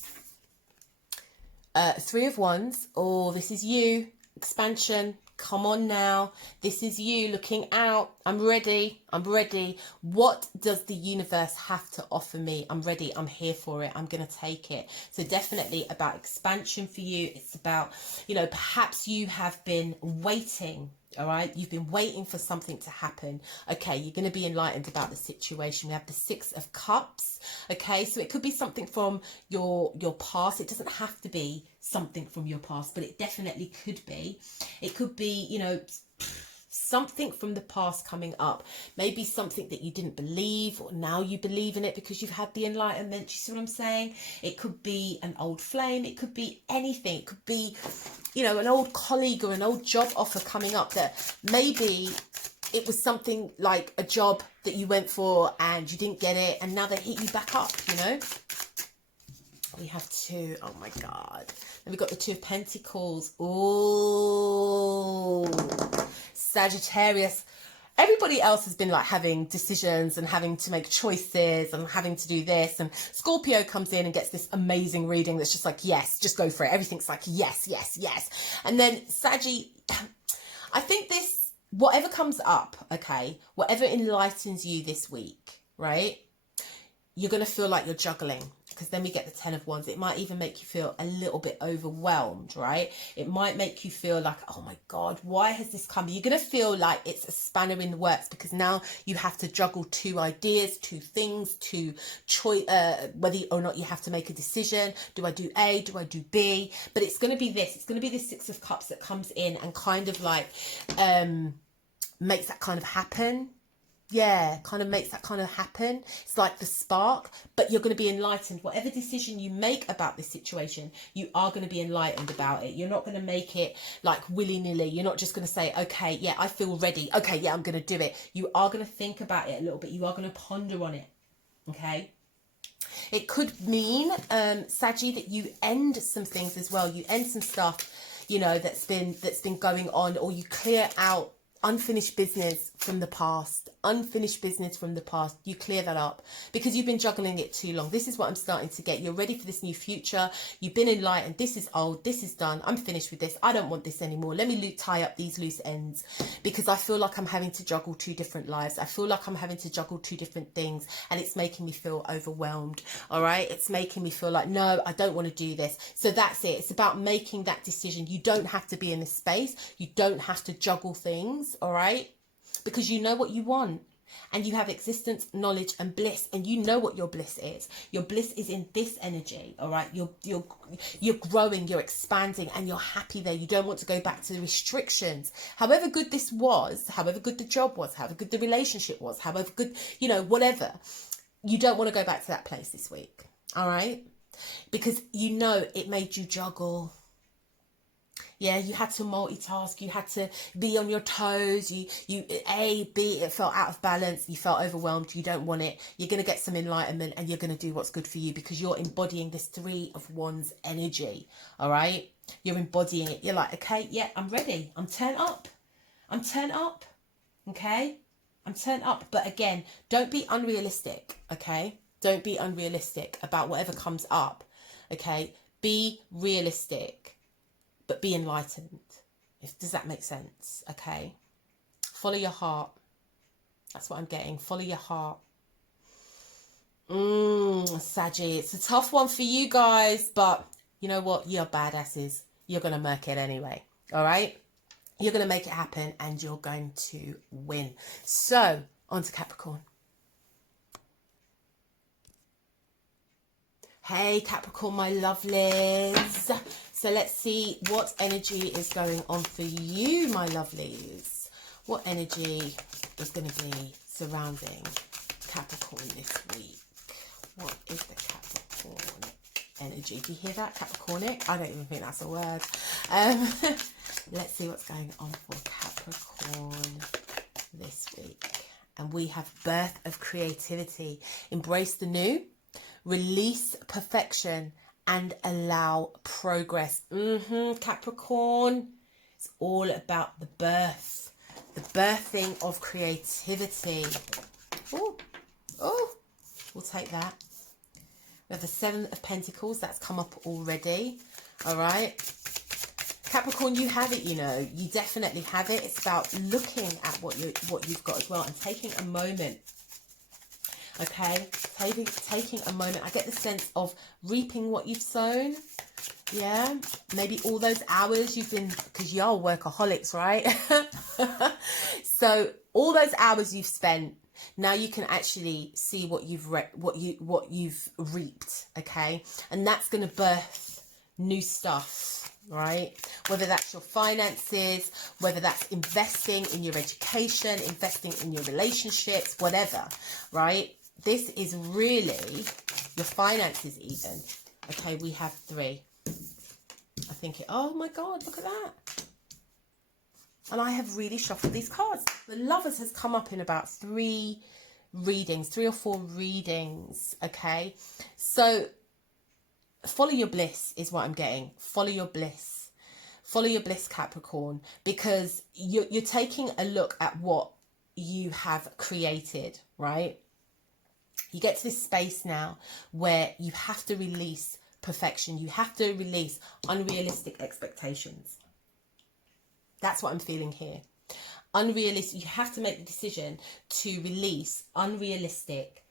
3 of Wands. Oh, this is you. Expansion. Come on now. This is you looking out. I'm ready. I'm ready. What does the universe have to offer me? I'm ready. I'm here for it. I'm going to take it. So definitely about expansion for you. It's about, you know, perhaps you have been waiting. All right, you've been waiting for something to happen. Okay, you're going to be enlightened about the situation. We have the 6 of Cups. Okay, so it could be something from your past. It doesn't have to be something from your past, but it definitely could be. It could be, you know, Something from the past coming up. Maybe something that you didn't believe, or now you believe in it because you've had the enlightenment. You see what I'm saying? It could be an old flame. It could be anything. It could be, you know, an old colleague or an old job offer coming up that maybe it was something like a job that you went for and you didn't get it, and now they hit you back up, you know? We have two. Oh my God. And we've got the Two of Pentacles. Oh, Sagittarius. Everybody else has been like having decisions and having to make choices and having to do this. And Scorpio comes in and gets this amazing reading that's just like, yes, just go for it. Everything's like, yes, yes, yes. And then Saggy, I think this, whatever comes up, okay, whatever enlightens you this week, right? You're going to feel like you're juggling, because then we get the Ten of Wands. It might even make you feel a little bit overwhelmed, right? It might make you feel like, oh my God, why has this come? You're going to feel like it's a spanner in the works, because now you have to juggle two ideas, two things, two choice, whether or not you have to make a decision. Do I do A? Do I do B? But it's going to be this. It's going to be the Six of Cups that comes in and kind of like makes that kind of happen. Yeah, kind of makes that kind of happen. It's like the spark, but you're going to be enlightened. Whatever decision you make about this situation, you are going to be enlightened about it. You're not going to make it like willy-nilly. You're not just going to say, okay, yeah, I feel ready. Okay, yeah, I'm going to do it. You are going to think about it a little bit. You are going to ponder on it. Okay. It could mean, Saggy, that you end some things as well. You end some stuff, you know, that's been going on, or you clear out unfinished business from the past. Unfinished business from the past. You clear that up because you've been juggling it too long. This is what I'm starting to get. You're ready for this new future. You've been enlightened. This is old. This is done. I'm finished with this. I don't want this anymore. Let me tie up these loose ends, because I feel like I'm having to juggle two different lives. I feel like I'm having to juggle two different things, and it's making me feel overwhelmed. All right. It's making me feel like, no, I don't want to do this. So that's it. It's about making that decision. You don't have to be in this space. You don't have to juggle things. All right. Because you know what you want, and you have existence, knowledge, and bliss, and you know what your bliss is. Your bliss is in this energy. All right, you're growing, you're expanding, and you're happy there. You don't want to go back to the restrictions. However good this was, however good the job was, however good the relationship was, however good, you know, whatever. You don't want to go back to that place this week. All right, because you know it made you juggle. Yeah, you had to multitask. You had to be on your toes. You A, B, it felt out of balance. You felt overwhelmed. You don't want it. You're going to get some enlightenment, and you're going to do what's good for you, because you're embodying this Three of Wands energy. All right. You're embodying it. You're like, okay, yeah, I'm ready. I'm turned up. I'm turned up. Okay. I'm turned up. But again, don't be unrealistic. Okay. Don't be unrealistic about whatever comes up. Okay. Be realistic, but be enlightened. Does that make sense? Okay. Follow your heart. That's what I'm getting. Follow your heart. Saggy, it's a tough one for you guys, but you know what? You're badasses. You're going to murk it anyway. All right? You're going to make it happen, and you're going to win. So, on to Capricorn. Hey, Capricorn, my lovelies. So let's see what energy is going on for you, my lovelies. What energy is going to be surrounding Capricorn this week? What is the Capricorn energy? Do you hear that? Capricornic? I don't even think that's a word. Let's see what's going on for Capricorn this week. And we have birth of creativity. Embrace the new. Release perfection and allow progress. Capricorn, it's all about the birth, the birthing of creativity. Oh, we'll take that. We have the Seven of Pentacles. That's come up already. All right. Capricorn, you have it, you know. You definitely have it. It's about looking at what you've got as well, and taking a moment. Okay, taking a moment. I get the sense of reaping what you've sown. Yeah, maybe all those hours you've been, because y'all workaholics, right? So all those hours you've spent, now you can actually see what you've reaped. Okay, and that's going to birth new stuff. right? Whether that's your finances, whether that's investing in your education, investing in your relationships, whatever, right? This is really your finances even. Okay, we have 3. I think oh my God, look at that. And I have really shuffled these cards. The Lovers has come up in about 3 readings, 3 or 4 readings, okay? So follow your bliss is what I'm getting. Follow your bliss. Follow your bliss, Capricorn, because you're taking a look at what you have created, right? You get to this space now where you have to release perfection. You have to release unrealistic expectations. That's what I'm feeling here. Unrealistic. You have to make the decision to release unrealistic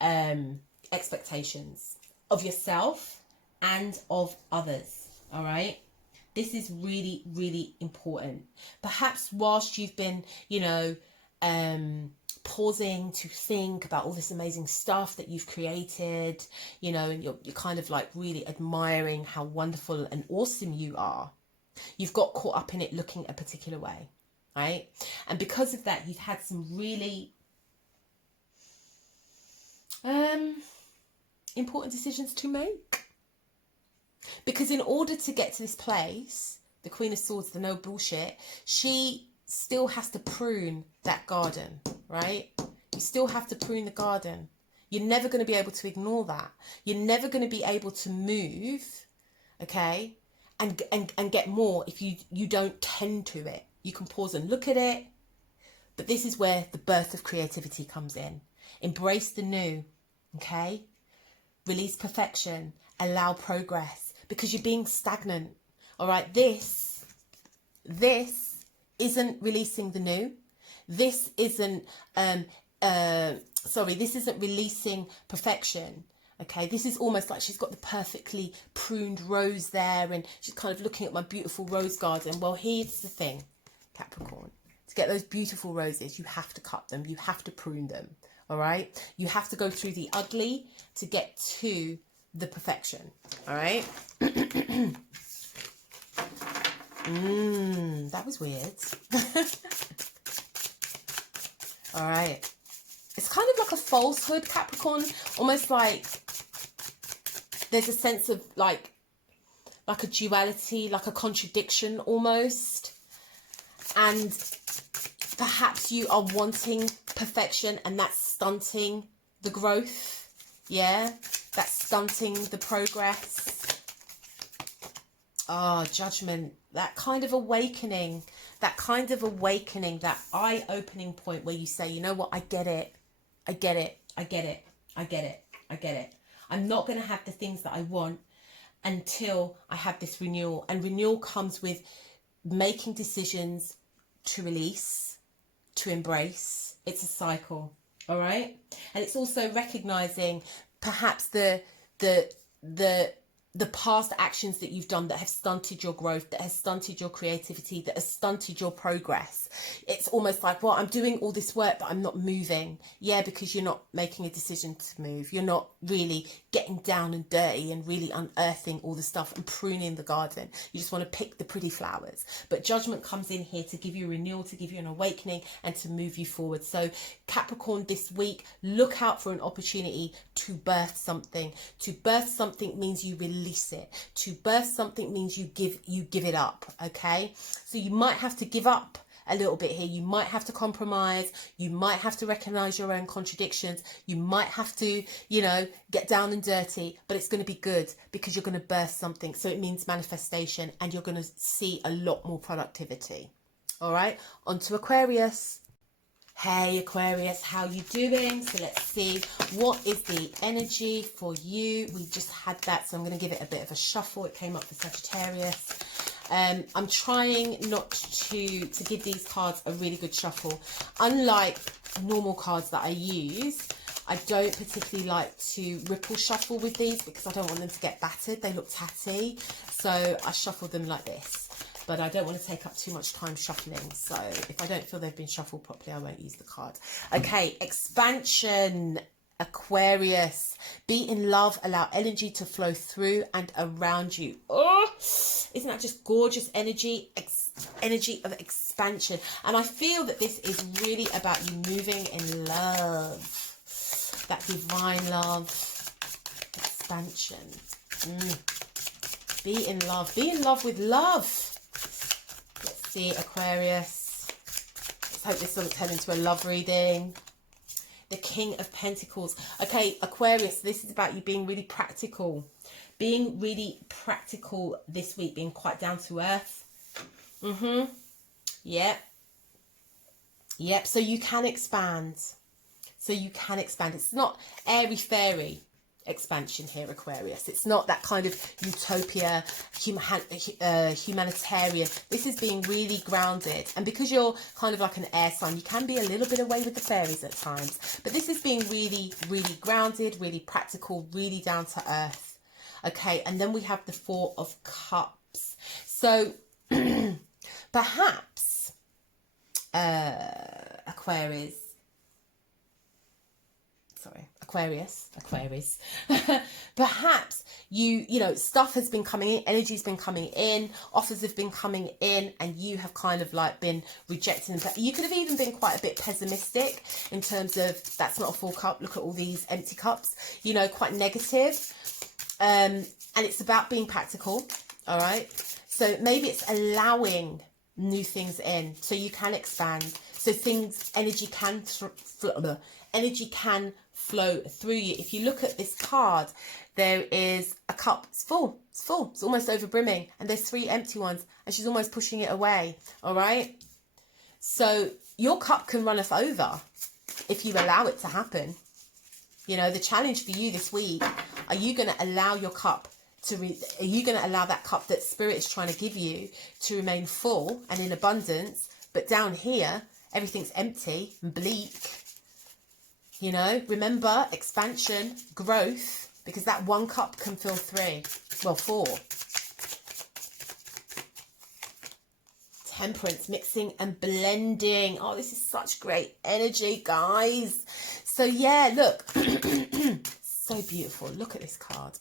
expectations of yourself and of others. All right. This is really, really important. Perhaps whilst you've been, you know, pausing to think about all this amazing stuff that you've created, you know, and you're kind of like really admiring how wonderful and awesome you are. You've got caught up in it looking a particular way, right? And because of that, you've had some really important decisions to make. Because in order to get to this place, the Queen of Swords, the no bullshit, she still has to prune that garden, right? You still have to prune the garden. You're never going to be able to ignore that. You're never going to be able to move, okay, and get more if you don't tend to it. You can pause and look at it, but this is where the birth of creativity comes in. Embrace the new, okay? Release perfection, allow progress, because you're being stagnant, all right? This isn't releasing the new. This isn't, this isn't releasing perfection. Okay, this is almost like she's got the perfectly pruned rose there and she's kind of looking at my beautiful rose garden. Well, here's the thing, Capricorn. To get those beautiful roses, you have to cut them. You have to prune them, all right? You have to go through the ugly to get to the perfection, all right? That was weird. All right. It's kind of like a falsehood, Capricorn, almost like there's a sense of like a duality, like a contradiction almost. And perhaps you are wanting perfection and that's stunting the growth. Yeah, that's stunting the progress. Oh, judgment, that kind of awakening, that eye-opening point where you say, you know what, I get it. I'm not going to have the things that I want until I have this renewal. And renewal comes with making decisions to release, to embrace. It's a cycle, all right? And it's also recognizing perhaps the past actions that you've done that have stunted your growth, that has stunted your creativity, that has stunted your progress. It's almost like, well, I'm doing all this work, but I'm not moving. Yeah, because you're not making a decision to move. You're not really getting down and dirty and really unearthing all the stuff and pruning the garden. You just want to pick the pretty flowers. But judgment comes in here to give you renewal, to give you an awakening and to move you forward. So Capricorn, this week, look out for an opportunity to birth something. To birth something means you release it. To birth something means you give it up, okay? So you might have to give up a little bit here. You might have to compromise. You might have to recognize your own contradictions. You might have to, you know, get down and dirty, but it's going to be good because you're going to birth something. So it means manifestation and you're going to see a lot more productivity. All right, on to Aquarius. Hey Aquarius, how you doing? So let's see, what is the energy for you? We just had that, so I'm going to give it a bit of a shuffle. It came up for Sagittarius. I'm trying not to give these cards a really good shuffle. Unlike normal cards that I use, I don't particularly like to ripple shuffle with these because I don't want them to get battered. They look tatty, so I shuffle them like this. But I don't want to take up too much time shuffling. So if I don't feel they've been shuffled properly, I won't use the card. Okay, expansion, Aquarius. Be in love, allow energy to flow through and around you. Oh, Isn't that just gorgeous energy? Energy of expansion. And I feel that this is really about you moving in love. That divine love. Expansion. Be in love. Be in love with love. Let's see, Aquarius. Let's hope this doesn't turn into a love reading. The King of Pentacles. Okay, Aquarius, this is about you being really practical. Being really practical this week. Being quite down to earth. Yep. Yep. So you can expand. So you can expand. It's not airy-fairy expansion here, Aquarius. It's not that kind of utopia, humanitarian. This is being really grounded. And because you're kind of like an air sign, you can be a little bit away with the fairies at times. But this is being really, really grounded, really practical, really down to earth. Okay, and then we have the Four of Cups. So perhaps Aquarius, perhaps you know, stuff has been coming in, energy's been coming in, offers have been coming in, and you have kind of like been rejecting them. But you could have even been quite a bit pessimistic in terms of, that's not a full cup, look at all these empty cups, you know, quite negative. And it's about being practical. All right, so maybe it's allowing new things in so you can expand, so things, energy can flow through you. If you look at this card, there is a cup, it's full, it's almost over brimming, and there's 3 empty ones, and she's almost pushing it away. All right, so your cup can run us over if you allow it to happen. You know, the challenge for you this week, are you going to allow your cup to are you going to allow that cup that Spirit is trying to give you to remain full and in abundance, but down here everything's empty and bleak? You know, remember, expansion, growth, because that 1 cup can fill 3, well, 4. Temperance, mixing and blending. Oh, this is such great energy, guys. So yeah, look, so beautiful. Look at this card.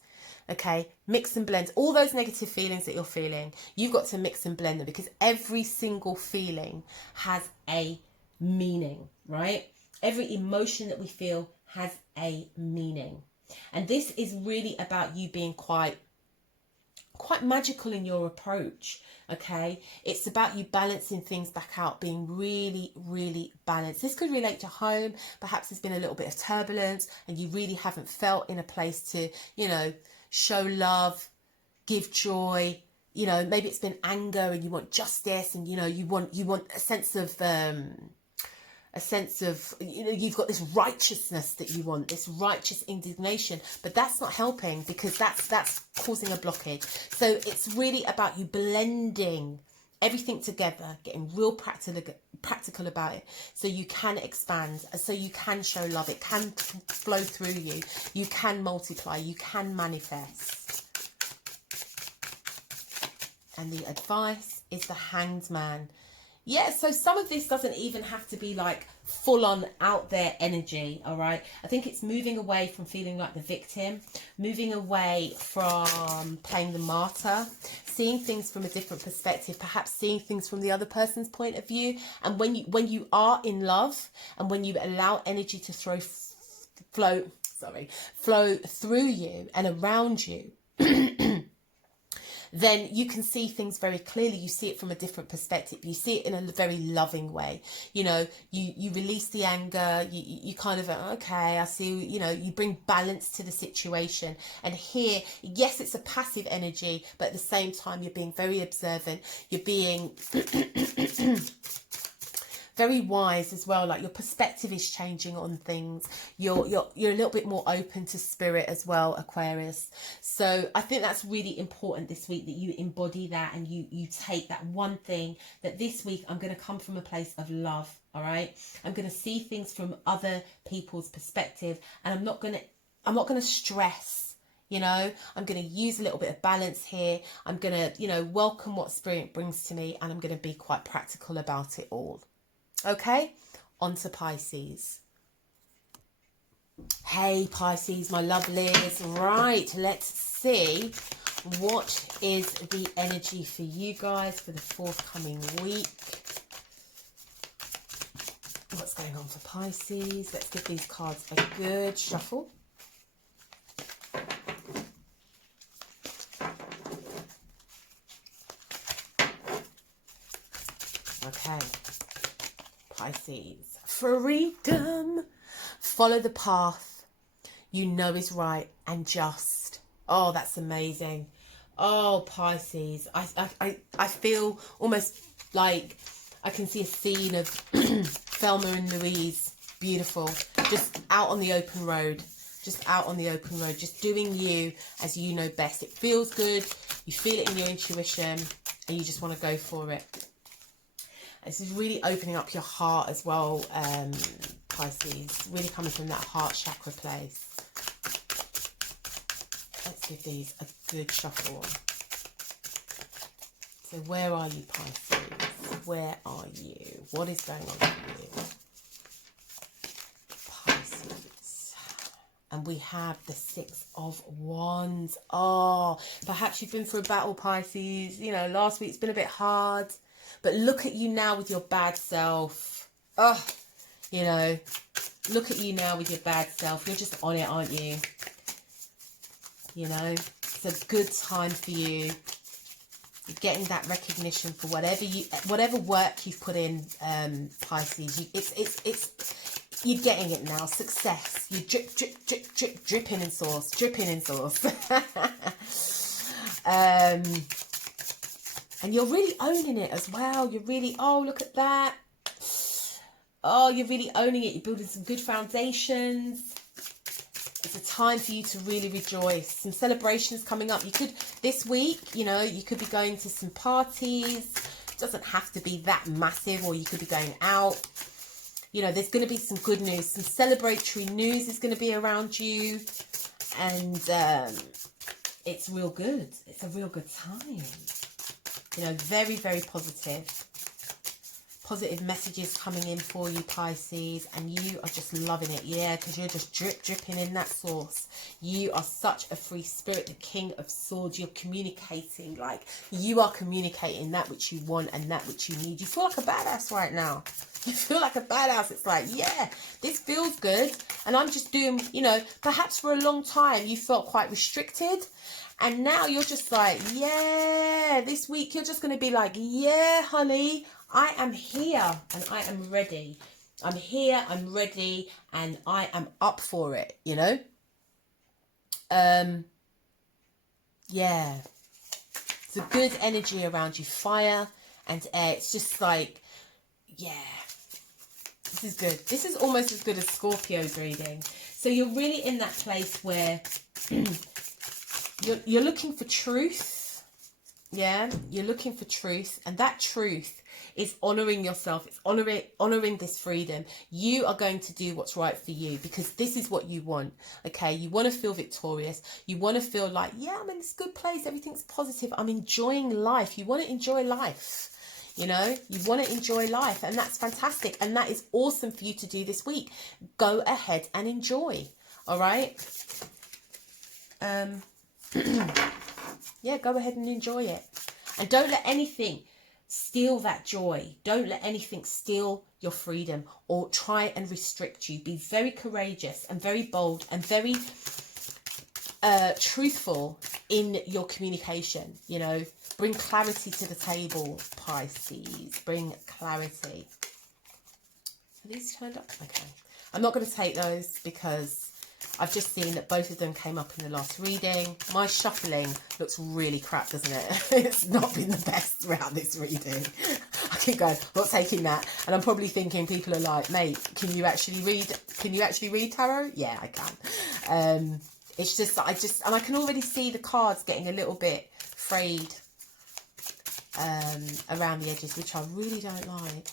Okay, mix and blend all those negative feelings that you're feeling. You've got to mix and blend them, because every single feeling has a meaning, right? Every emotion that we feel has a meaning. And this is really about you being quite magical in your approach. Okay, it's about you balancing things back out, being really, really balanced. This could relate to home. Perhaps there's been a little bit of turbulence and you really haven't felt in a place to, you know, show love, give joy. You know, maybe it's been anger and you want justice, and you know, you want a sense of you know, you've got this righteousness that you want, this righteous indignation, but that's not helping, because that's causing a blockage. So it's really about you blending everything together, getting real practical about it, so you can expand, so you can show love, it can flow through you, you can multiply, you can manifest. And the advice is the Hanged Man. Yeah, so some of this doesn't even have to be like full on out there energy, all right? I think it's moving away from feeling like the victim, moving away from playing the martyr, seeing things from a different perspective, perhaps seeing things from the other person's point of view. And when you are in love, and when you allow energy to flow through you and around you, then you can see things very clearly. You see it from a different perspective. You see it in a very loving way. You know, you release the anger. You kind of, okay, I see, you know, you bring balance to the situation. And here, yes, it's a passive energy, but at the same time, you're being very observant. You're being very wise as well. Like, your perspective is changing on things. You're a little bit more open to spirit as well, Aquarius. So I think that's really important this week, that you embody that, and you take that one thing, that this week I'm going to come from a place of love. All right, I'm going to see things from other people's perspective, and I'm not going to stress. You know, I'm going to use a little bit of balance here. I'm going to, you know, welcome what spirit brings to me, and I'm going to be quite practical about it all. Okay, on to Pisces. Hey Pisces, my lovelies. Right, let's see What is the energy for you guys for the forthcoming week? What's going on for Pisces? Let's give these cards a good shuffle. Okay, Pisces, freedom. Follow the path you know is right and just. Oh, that's amazing. Oh, Pisces, I feel almost like I can see a scene of Thelma and Louise, beautiful, just out on the open road, just doing you as you know best. It feels good, you feel it in your intuition, and you just want to go for it. This is really opening up your heart as well, Pisces, really coming from that heart chakra place. Let's give these a good shuffle. So where are you, Pisces? Where are you? What is going on for you? Pisces. And we have the 6 of Wands. Oh, perhaps you've been through a battle, Pisces. You know, last week's been a bit hard. But look at you now with your bad self. Oh, you know, look at you now with your bad self. You're just on it, aren't you? You know, it's a good time for you. You're getting that recognition for whatever work you've put in, Pisces. You're getting it now. Success. You dripping in sauce. And you're really owning it as well. You're really, oh, look at that. Oh, you're really owning it. You're building some good foundations. It's a time for you to really rejoice. Some celebrations coming up. You could, this week, you know, you could be going to some parties. It doesn't have to be that massive, or you could be going out. You know, there's going to be some good news. Some celebratory news is going to be around you. And it's real good. It's a real good time. You know, very, very positive. Positive messages coming in for you, Pisces, and you are just loving it, yeah, because you're just dripping in that sauce. You are such a free spirit, the King of Swords. You're communicating, like, you are communicating that which you want and that which you need. You feel like a badass right now. You feel like a badass. It's like, yeah, this feels good, and I'm just doing, you know, perhaps for a long time you felt quite restricted, and now you're just like, yeah, this week you're just going to be like, yeah, honey, I am here and I am ready. I'm here, I'm ready, and I am up for it, you know? Yeah. It's a good energy around you, fire and air. It's just like, yeah, this is good. This is almost as good as Scorpio's reading. So you're really in that place where you're looking for truth. Yeah, you're looking for truth, and that truth is honouring yourself. It's honouring this freedom. You are going to do what's right for you, because this is what you want. Okay, you want to feel victorious. You want to feel like, yeah, I'm in this good place. Everything's positive. I'm enjoying life. You want to enjoy life. You know, you want to enjoy life, and that's fantastic. And that is awesome for you to do this week. Go ahead and enjoy. All right. Yeah, go ahead and enjoy it. And don't let anything steal that joy. Don't let anything steal your freedom or try and restrict you. Be very courageous and very bold and very truthful in your communication. You know, bring clarity to the table, Pisces. Bring clarity. Are these turned up? Okay. I'm not going to take those because I've just seen that both of them came up in the last reading. My shuffling looks really crap, doesn't it? It's not been the best throughout this reading. I keep going, not taking that. And I'm probably thinking people are like, mate, can you actually read tarot? Yeah, I can. It's just that and I can already see the cards getting a little bit frayed around the edges, which I really don't like.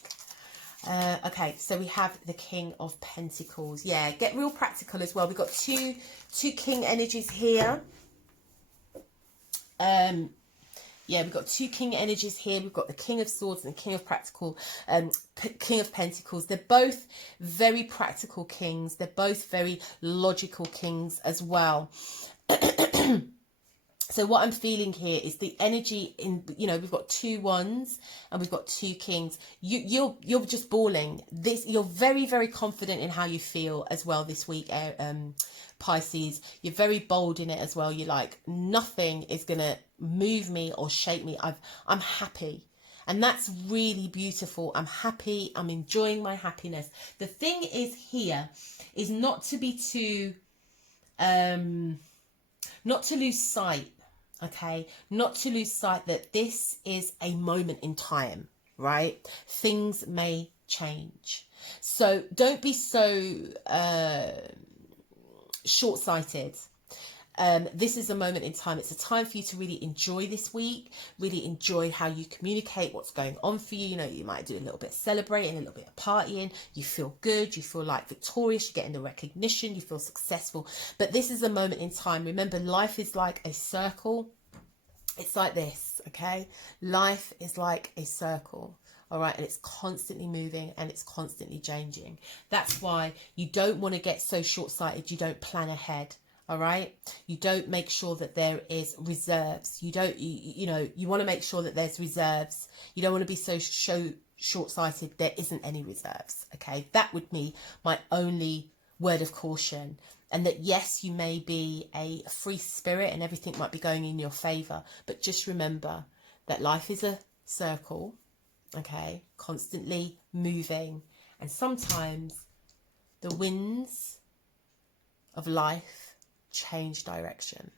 Okay, so we have the King of Pentacles. Yeah, get real practical as well. We've got two King energies here. Yeah, we've got two King energies here. We've got the King of Swords and the King of King of Pentacles. They're both very practical kings. They're both very logical kings as well. So what I'm feeling here is the energy in, you know, we've got 2 wands and we've got 2 kings. You're just bawling. You're very, very confident in how you feel as well this week, Pisces. You're very bold in it as well. You're like, nothing is gonna move me or shake me. I'm happy. And that's really beautiful. I'm happy. I'm enjoying my happiness. The thing is here is not to be too, not to lose sight, okay? Not to lose sight that this is a moment in time, right? Things may change. So don't be so short-sighted. This is a moment in time. It's a time for you to really enjoy this week, really enjoy how you communicate, what's going on for you. You know, you might do a little bit of celebrating, a little bit of partying. You feel good. You feel like victorious. You're getting the recognition. You feel successful. But this is a moment in time. Remember, life is like a circle. It's like this, okay? Life is like a circle. All right, and it's constantly moving and it's constantly changing. That's why you don't want to get so short-sighted. You don't plan ahead. All right, you don't make sure that there is reserves. You don't, you know, you want to make sure that there's reserves. You don't want to be so short-sighted there isn't any reserves. Okay, that would be my only word of caution. And that yes, you may be a free spirit and everything might be going in your favor, but just remember that life is a circle. Okay, constantly moving, and sometimes the winds of life change direction.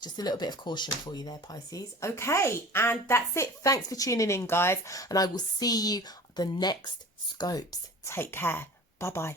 Just a little bit of caution for you there, Pisces. Okay, and that's it. Thanks for tuning in, guys, and I will see you the next scopes. Take care. Bye bye.